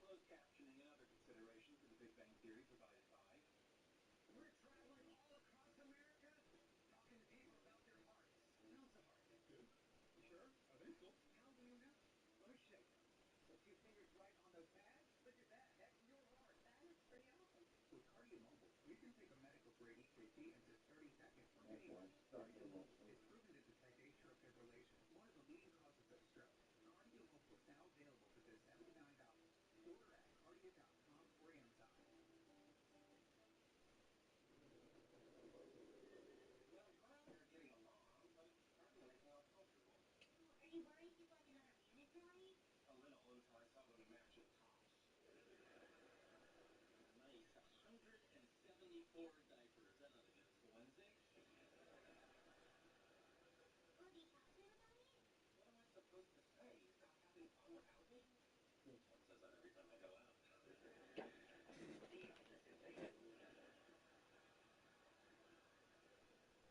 Closed captioning and other considerations of The Big Bang Theory provided by... We're traveling all across America, talking to people about their hearts. How's the heart? Good. You sure? I think so. How do you know? Let me shake it. Put your fingers right on the pad. Look at that. That's your heart. That is pretty awesome. With Cardio Mobile, you can take a medical-grade EKG into 30 seconds from Okay, anyone. start Cardio with Mobile that. is proven to detect atrial fibrillation, one of the leading causes of stroke. Cardio Mobile is now available for just $79. Order at cardio.com or Amazon. Well, we're out there getting along, but it's starting to make me uncomfortable. Oh, are you worried he's like another mandatory? A little until I saw them in matching tops. Nice. 174 diapers. That ought to get us to Wednesday. Was he fussing about it? What am I supposed to say? Stop having fun without me? One says that every time I go out. Steve, listen, baby.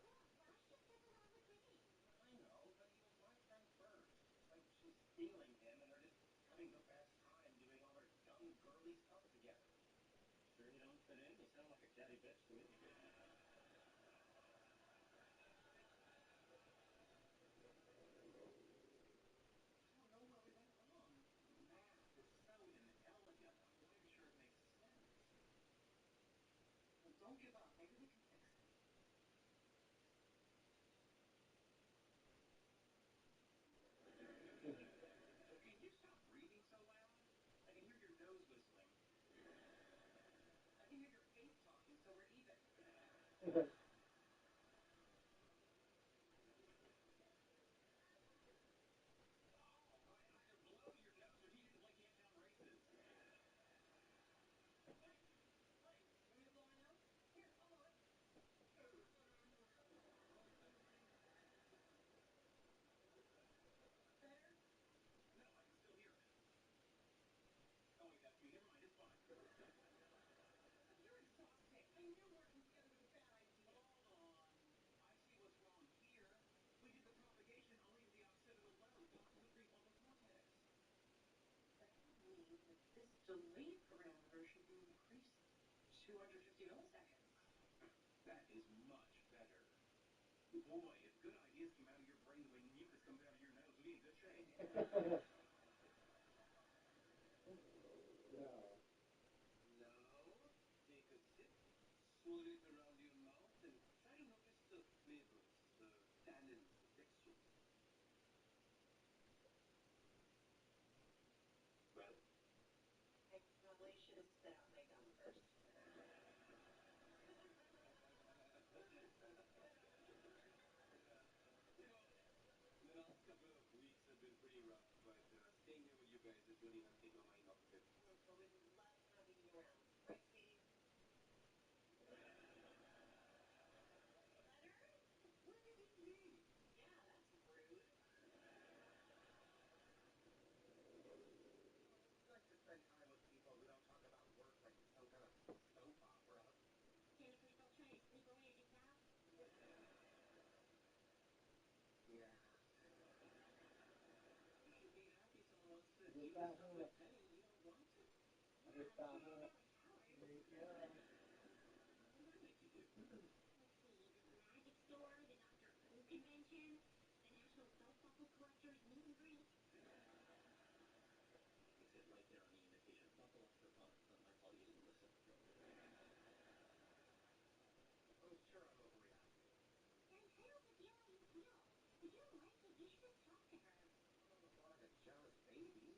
Look, Raj just gets along with women. I know, but he was my friend first. It's like she's stealing him, and they're just having the best time doing all their dumb, girly stuff together. Sure you don't fit in? You sound like a catty bitch to me. I don't know where we went wrong. Math is so inelegant. I'm not even sure it makes sense. Well, don't give up. Maybe we can fix it. So can you stop breathing so loud? I can hear your nose whistling. I can hear your face talking, so we're even. Oh, I either blow your nose or teach you to play Can't Count Races. Honey, honey, you want me to blow my nose? Here, I'll blow it. Better? No, I can still hear it. Oh, wait, that's me. Never mind, it's fine. You're exhausting. I knew working together was a bad idea. Hold on. I see what's wrong here. We did the propagation only to the occipital lobe, not to the prefrontal cortex. That would mean that this delay parameter should be increased 250 milliseconds. That is much better. Boy, if good ideas come out of your brain the way mucus comes out of your nose, we'd be in good shape. Yeah. Now, take a sip, swirl it around your mouth, and try to notice the flavors, the tannins, the textures. Well, I probably should have spit out my gum first. you know, the last couple of weeks have been pretty rough, but staying here with you guys has really not taken my mind off of it. Well, we love having you around. Right, sweetie? Leonard? Where did he leave? Yeah, that's rude. We like to spend time with people who don't talk about work like it's some kind of soap opera. Jennifer still trying to sleep away at his house? Yeah. You should be happy someone wants to Get keep the that stuff hook. with Penny and you don't want to. Yeah, Get that she's hook. really jealous. There you go. What did I make you do? Let's see, the magic store, the Doctor Who convention, the National Belt Buckle Collectors meet and greet. It said right there on the invitation, buckle up for fun. It's not my fault you didn't listen. I'm sure I'm overreacting. You're entitled to feel how you feel. If you don't like it, you should just talk to her. I'm not like a jealous baby.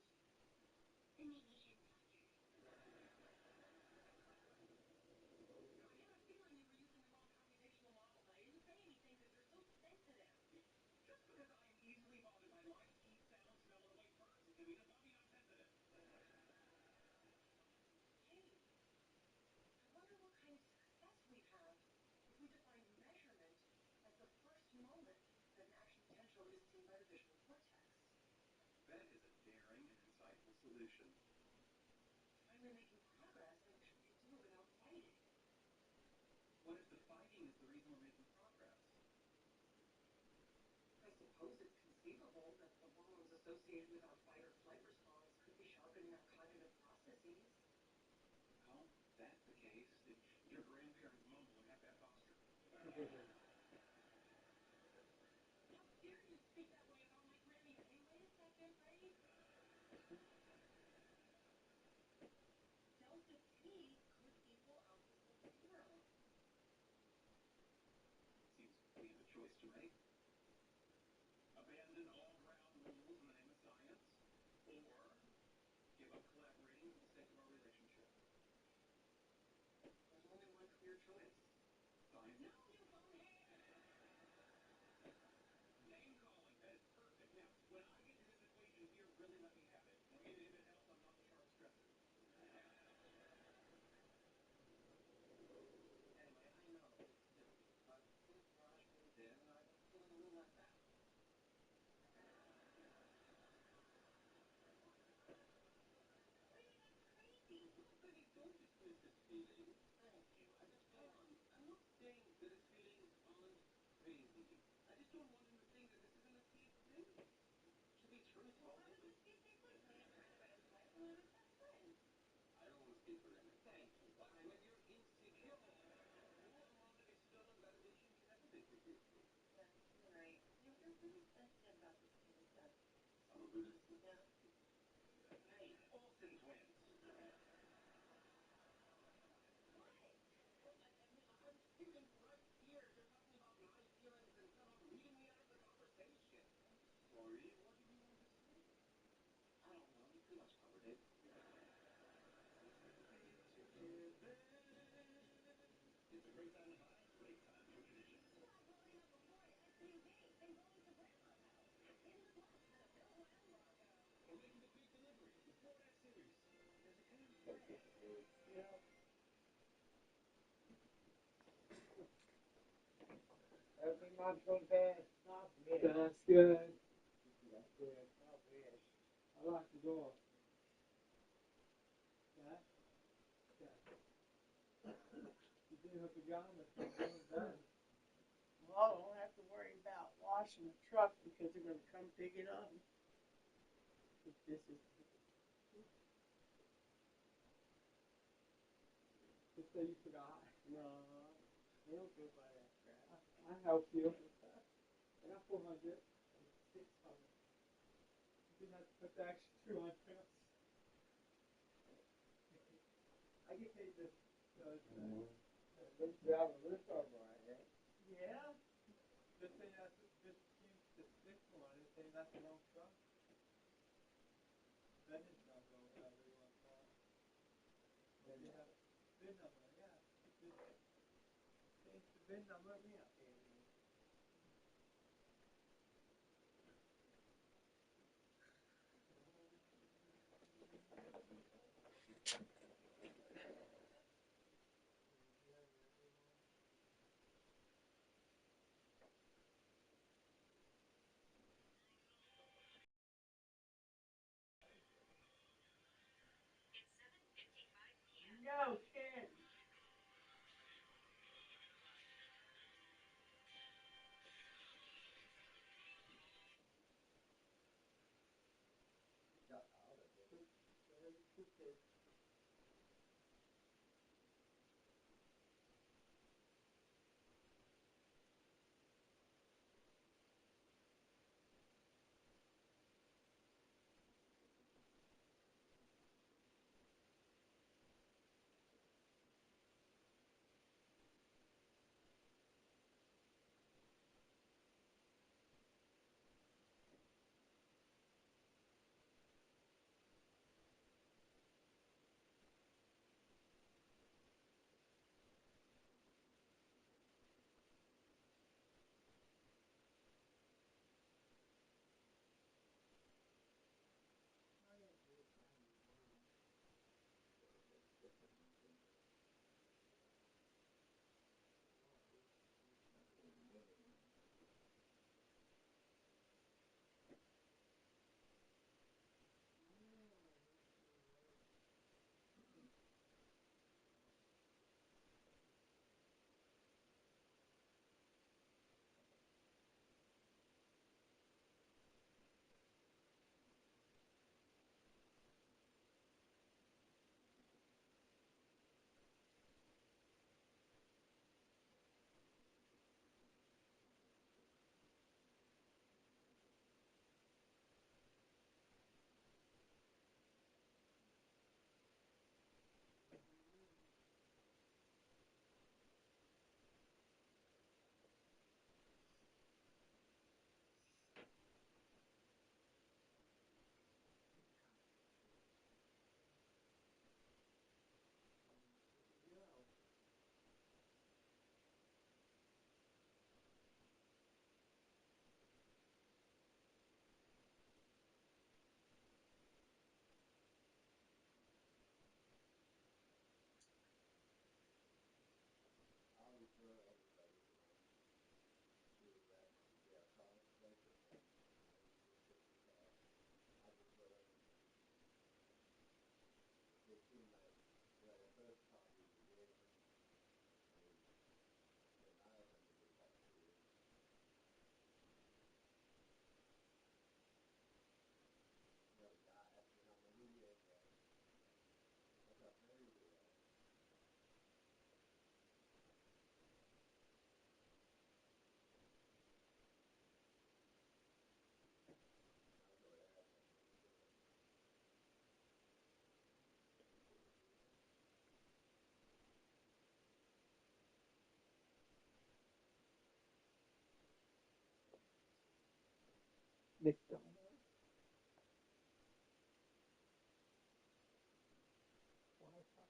Then maybe you shouldn't talk to her. I had a feeling you were using the wrong computational model, but I didn't say anything because you're so sensitive. Just because I am easily bothered by light, heat, sound, smell, and the way birds look at me does not mean I'm sensitive. Hey, I wonder what kind of success we'd have if we defined measurement as the first moment that an action potential is seen by the visual cortex. That is a daring and insightful solution. Finally making progress, and we could do it without fighting. What if the fighting is the reason we're making progress? I suppose it's conceivable that the hormones associated with our fight or flight response could be sharpening our cognitive processes. Well, if that's the case, did your grandparents mumble and have that posture? How dare you speak that way about my Grammy? Hey, wait a second, Ray. Delta T could equal alpha sulfuro. Seems we have a choice to make. Abandon all ground rules in the name of science, or give up collaborating for the sake of our relationship. There's only one clear choice. Fine. No, you bonehead! Name calling. That is perfect. Now, when I get to this equation here, really let me have it. Even if it helps, I'm not the sharpest dresser. Anyway, I know it's difficult, but since Raj moved in, I've been feeling a little left out. Benny, don't dismiss his feelings. Thank you. I just don't. I'm not saying that his feelings aren't crazy. I just don't want him to think that this isn't a deep thing. To be truthful, Let's be quickly. I'm trying to put his wife and I'm his best friend. I don't want to speak for him. Thank you. But when you're insecure, no amount of external validation can ever make you feel free. Yeah, you're right. You're really sensitive about this kind of stuff. I'm a Buddhist. Yeah. Hey, Olsen twins. What? I'm sitting right here. You're talking about my feelings instead of reading me out of the conversation. I'm sorry. What did you want to say? I don't know. You pretty much covered it. It's a great time to buy, great time for tradition. Why blowing up a Ford SUV and going to Grandma's house? In the Plus had a built-in embargo. Or making a big delivery with Ford F-Series. There's a kind of thread. Yeah. Every month goes past. Not wish. That's good. That's good. Not wish. I lock the door. That? Yeah. She's in her pajamas. She's going down. Well, I don't have to worry about washing the truck because they're going to come pick it up. If this is Just so you forgot. no, they don't go by that crap. I helped you. I got 400. 600. You didn't have to put the extra 200. I get paid this. This job of this over, I think. Yeah. Just say that's just change the stick one. Just say that's the wrong truck. Vendor's number, whatever you want to call it. They have VIN number, yeah. Just change the VIN number. Yeah. No, Ken. McDonald's. Wi-Fi.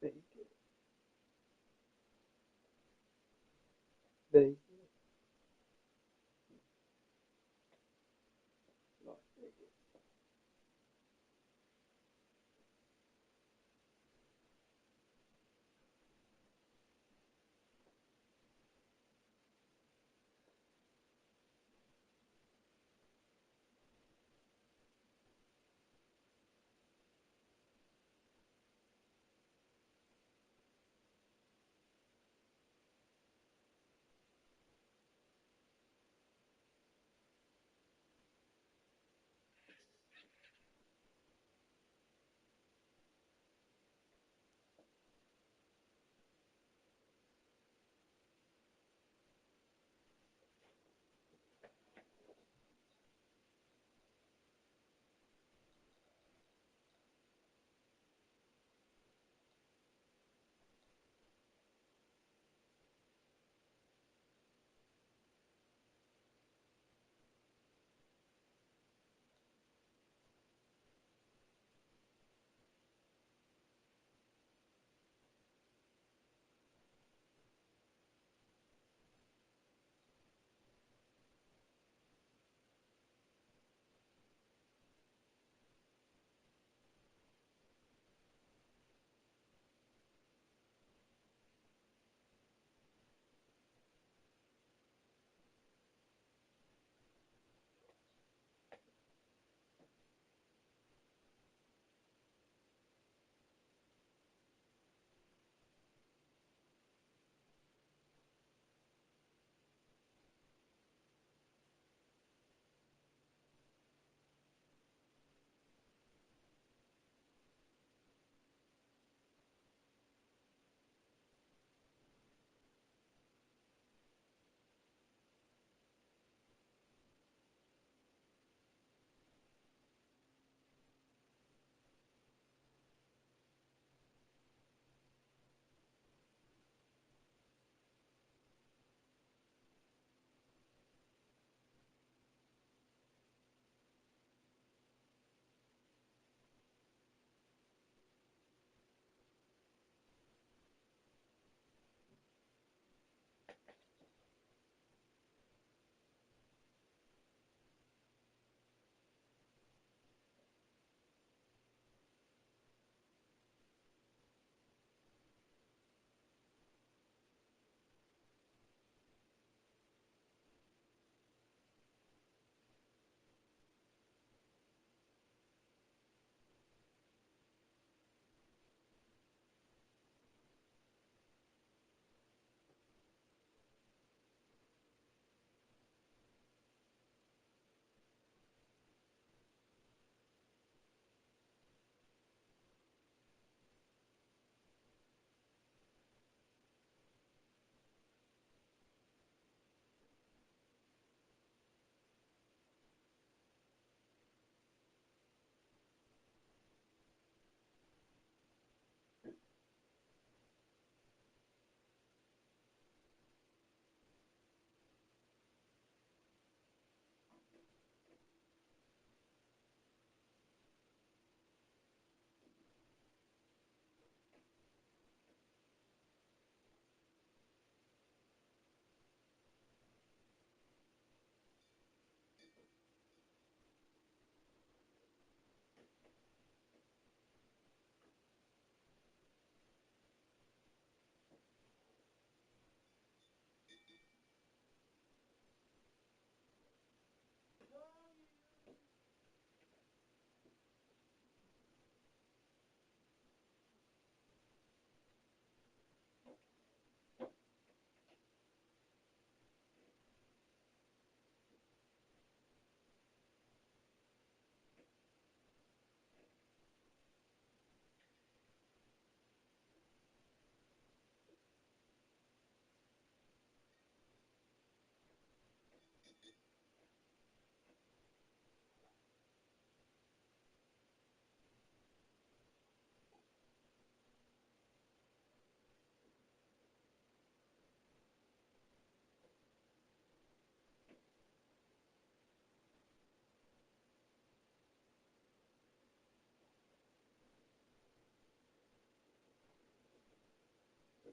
Vegas. Vegas. Las Vegas.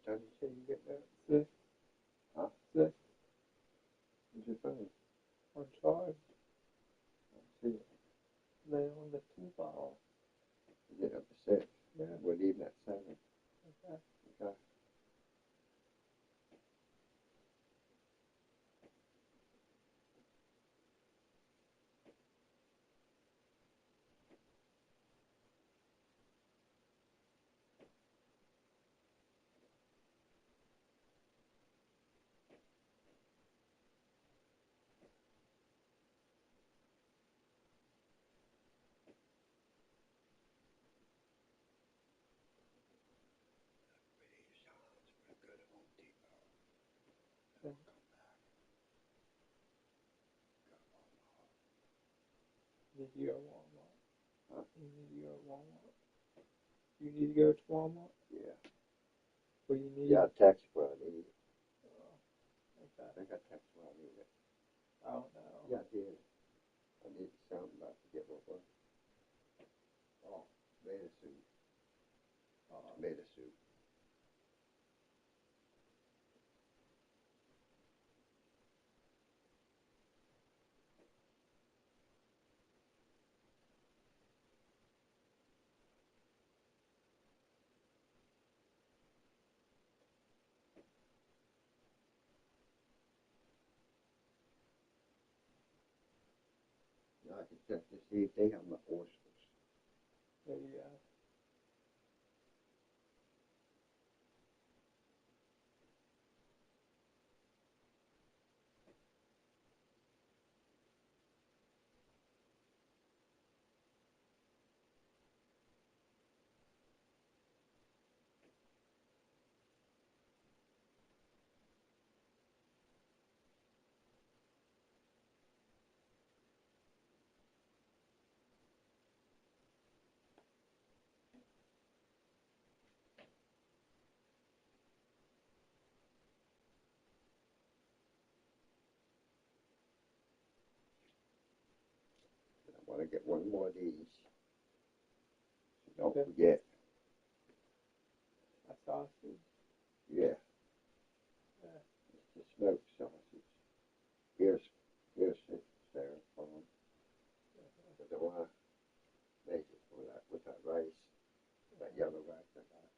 What time did you say you get there? 6. Huh? 6. What's your phone? On charge. I see it. Lay on the 2 ball. You get up to 6. Yeah. We're leaving at 7. Okay. Okay. Did you go to Walmart? Huh? You need to go to Walmart? You need to go to Walmart? Yeah. Well, you need Yeah, I text what I need. I okay. think I text what I needed. I don't know. Yeah, I did. I needed something, but I forget what it was. Oh, tomato soup. Tomato soup. I can check to see if they have my oysters. There you go. I want to get one more of these. Don't Okay. forget. A sausage. Yeah. Yeah. It's the smoked sausage. Here's styrofoam. Because I want to make it with that rice, that yellow rice I got.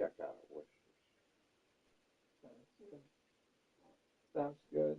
check out Worcester. Sounds good. Sounds good.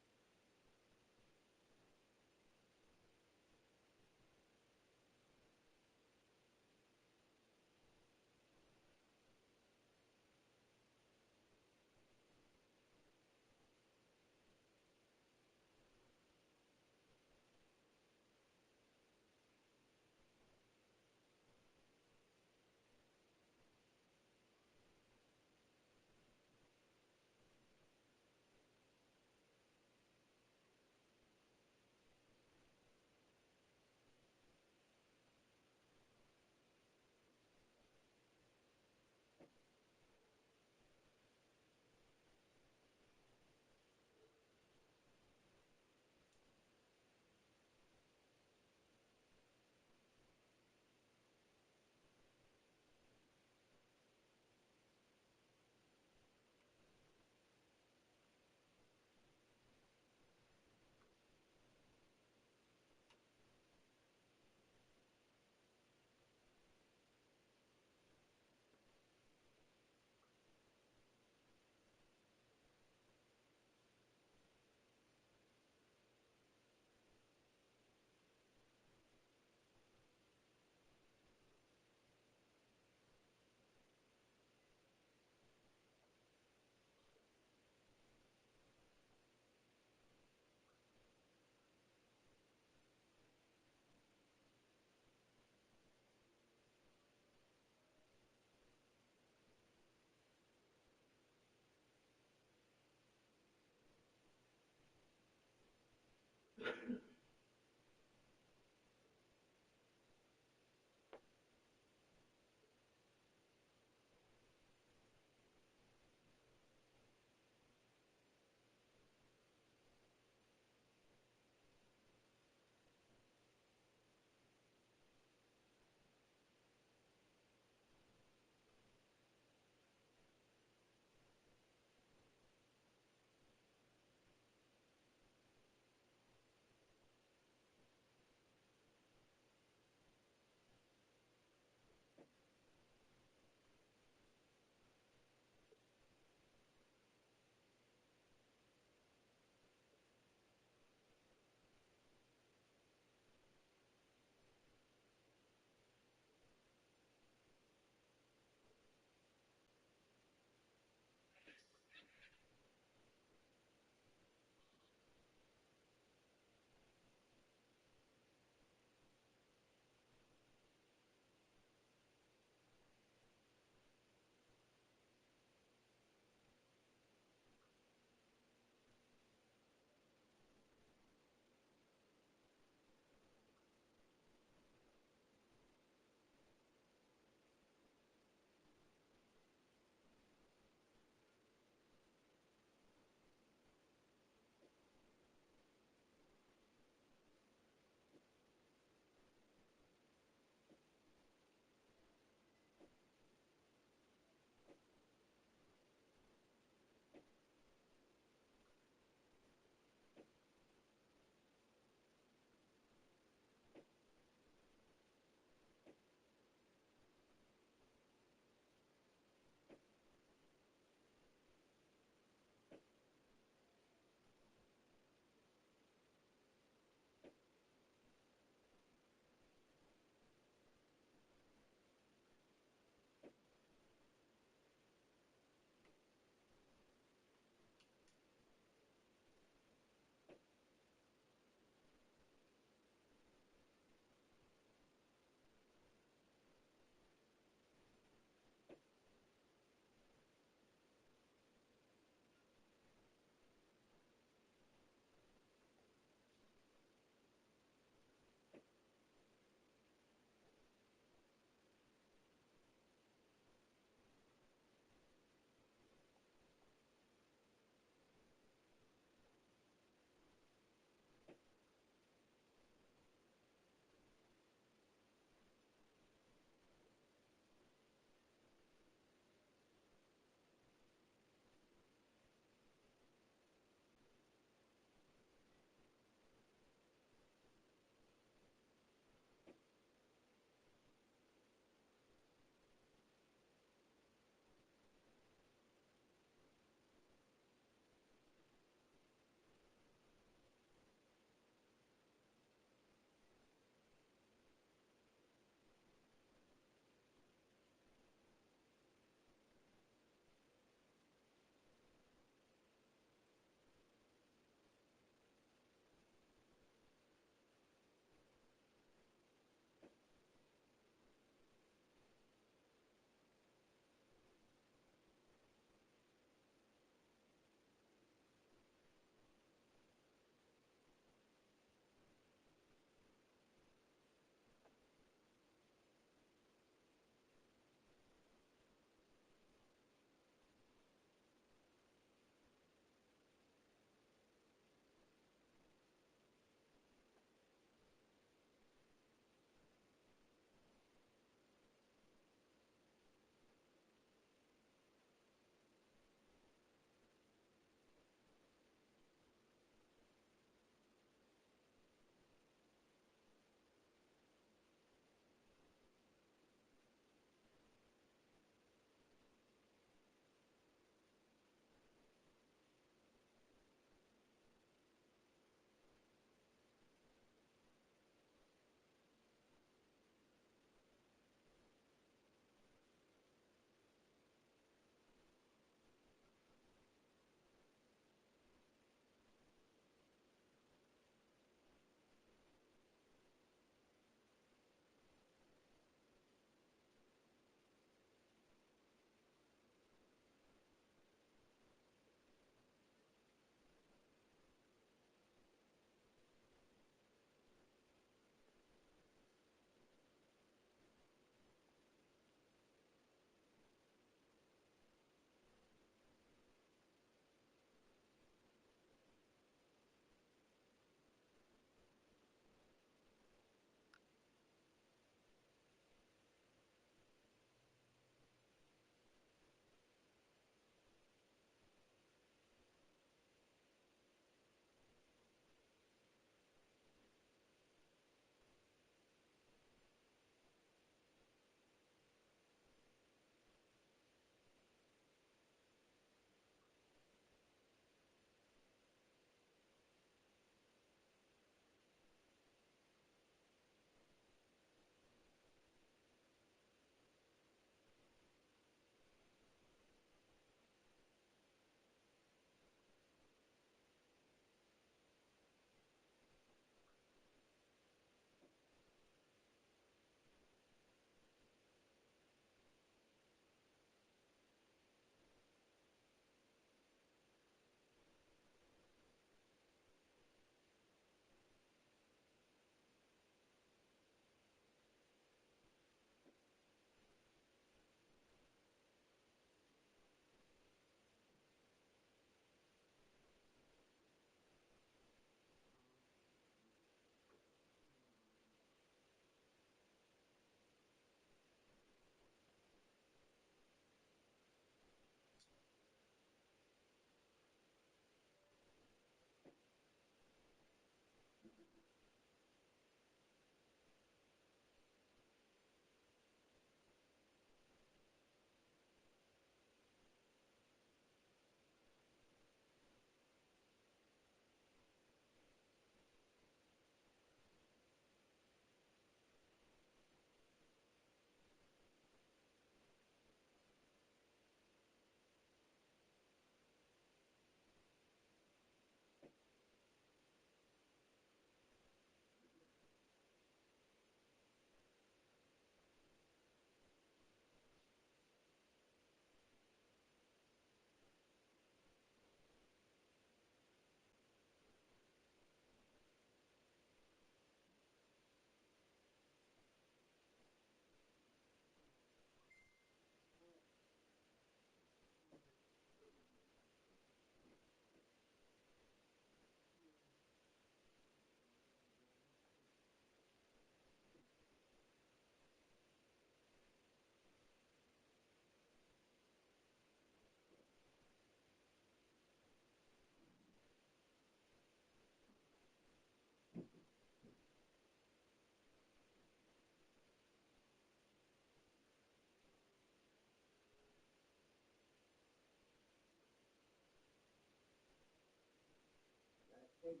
Okay.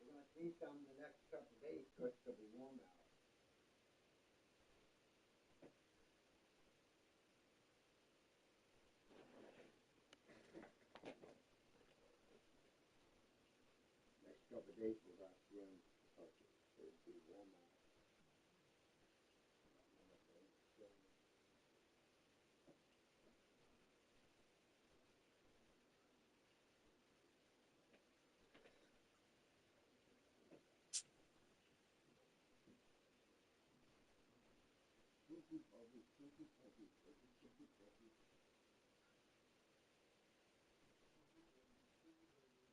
We're going to see some in the next couple of days because it's going to be warm out. Next couple of days we're going to see them because it'll be warm out.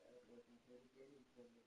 That wasn't very good for me.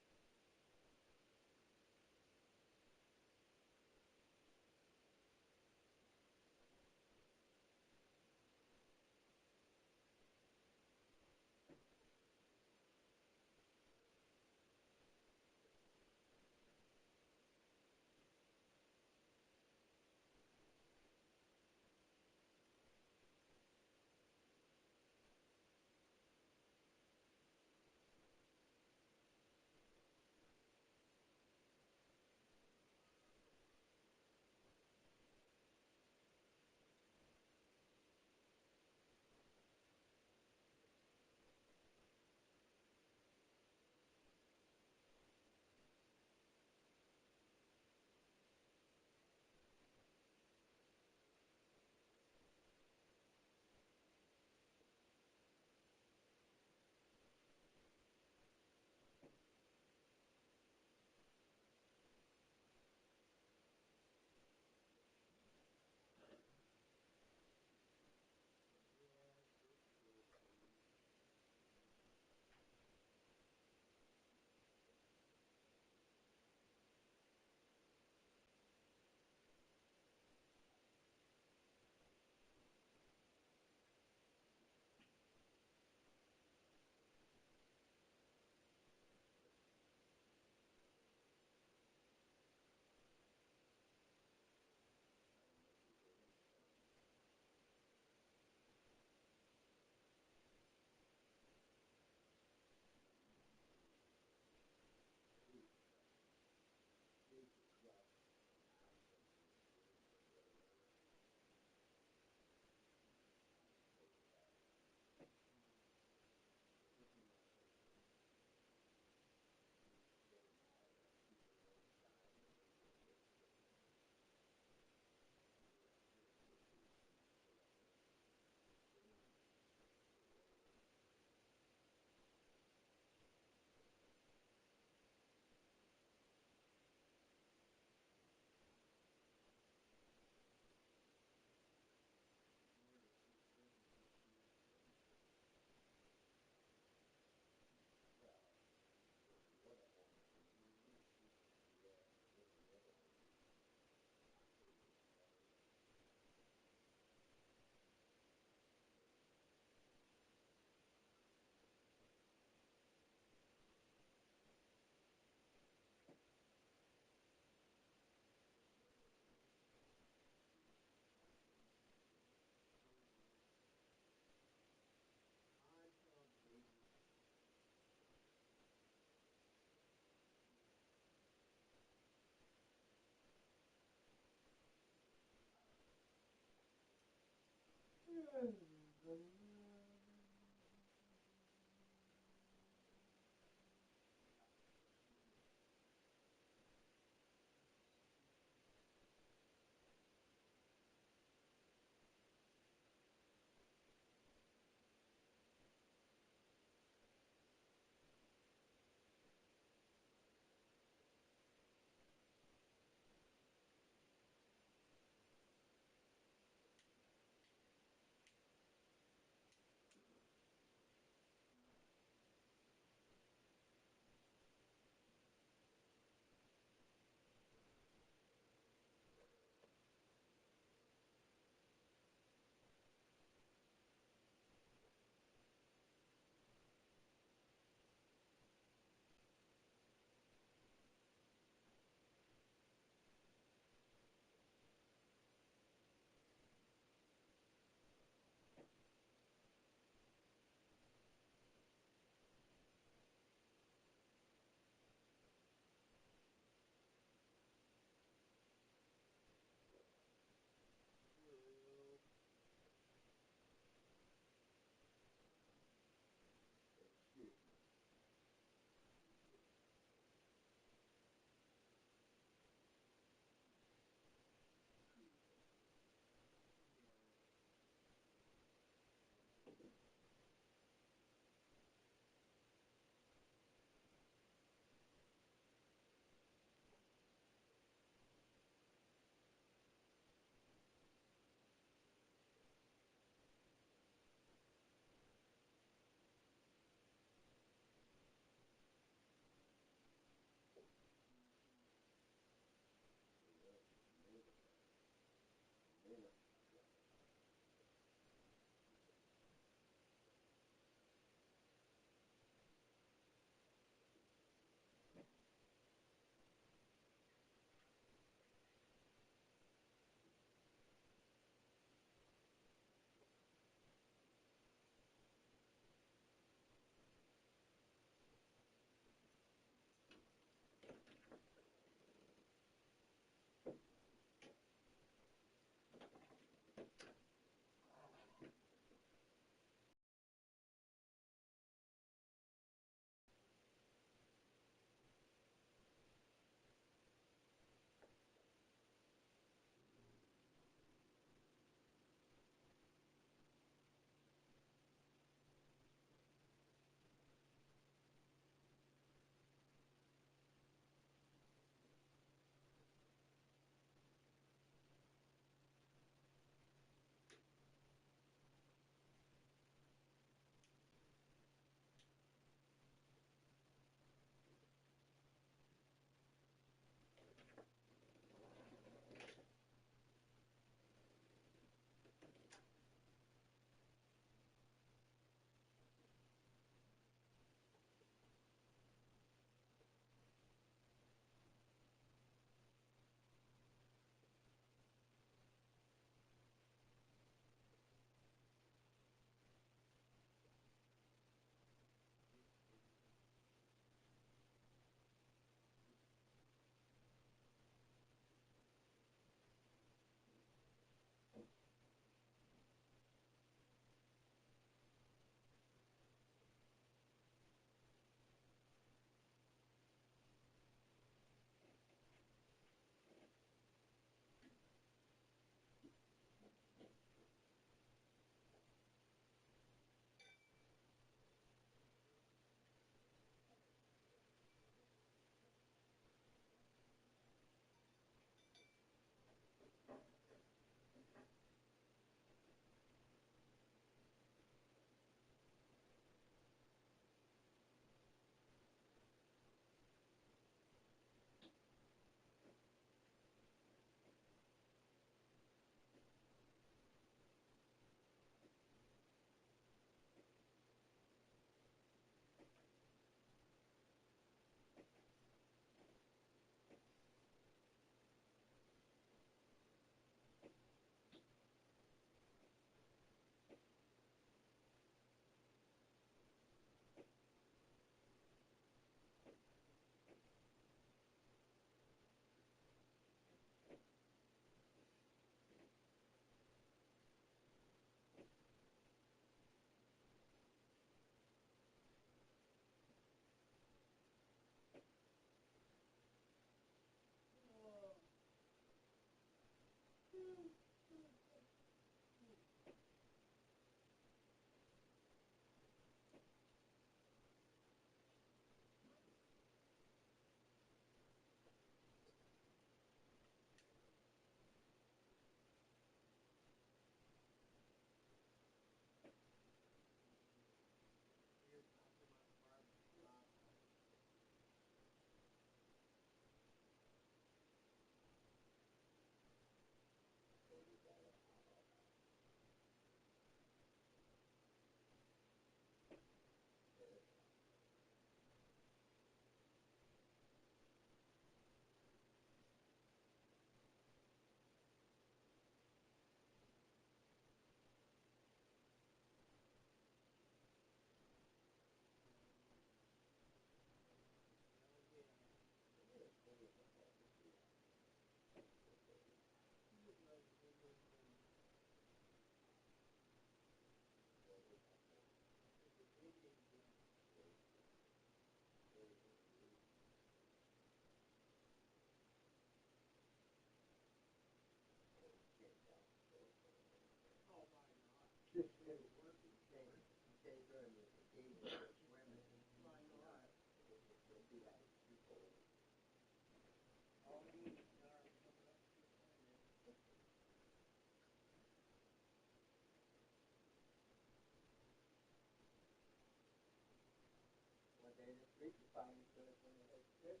Ricky finally said when they had quit.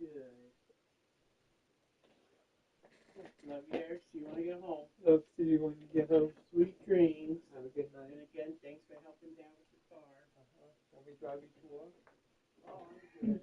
Good. Love you, Eric. See you when I get home. I'll see you when you get home. Sweet dreams. Have a good night. And again, thanks for helping down with the car. Want me to drive you to work? Oh, I'm good.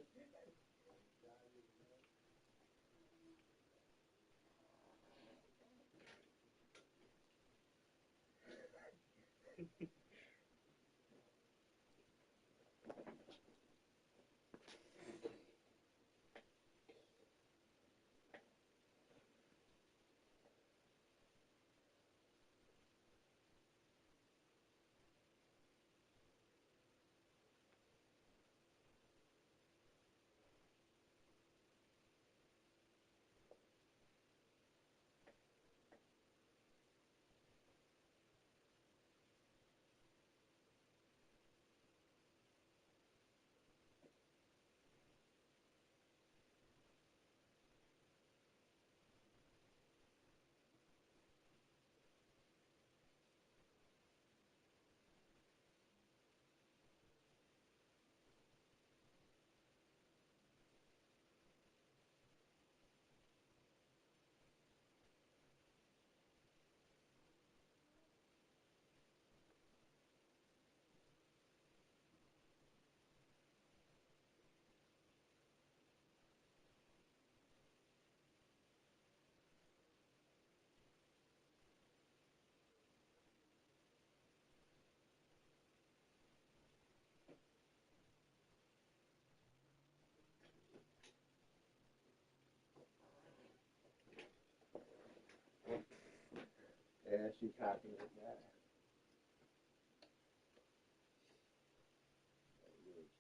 Yeah, she's happy with that.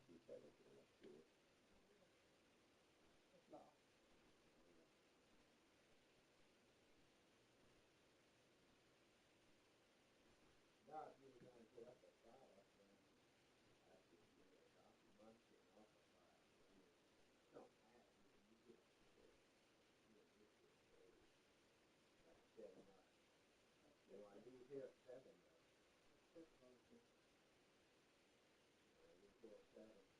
She said it was good. No. Now, if you were going to get up at 5, then I could give you a coffee lunch and off at 5. You don't have to. You get up at 6. You don't get here at 8. Like I said, I leave here at 7 now. That's closer. I leave here at 7.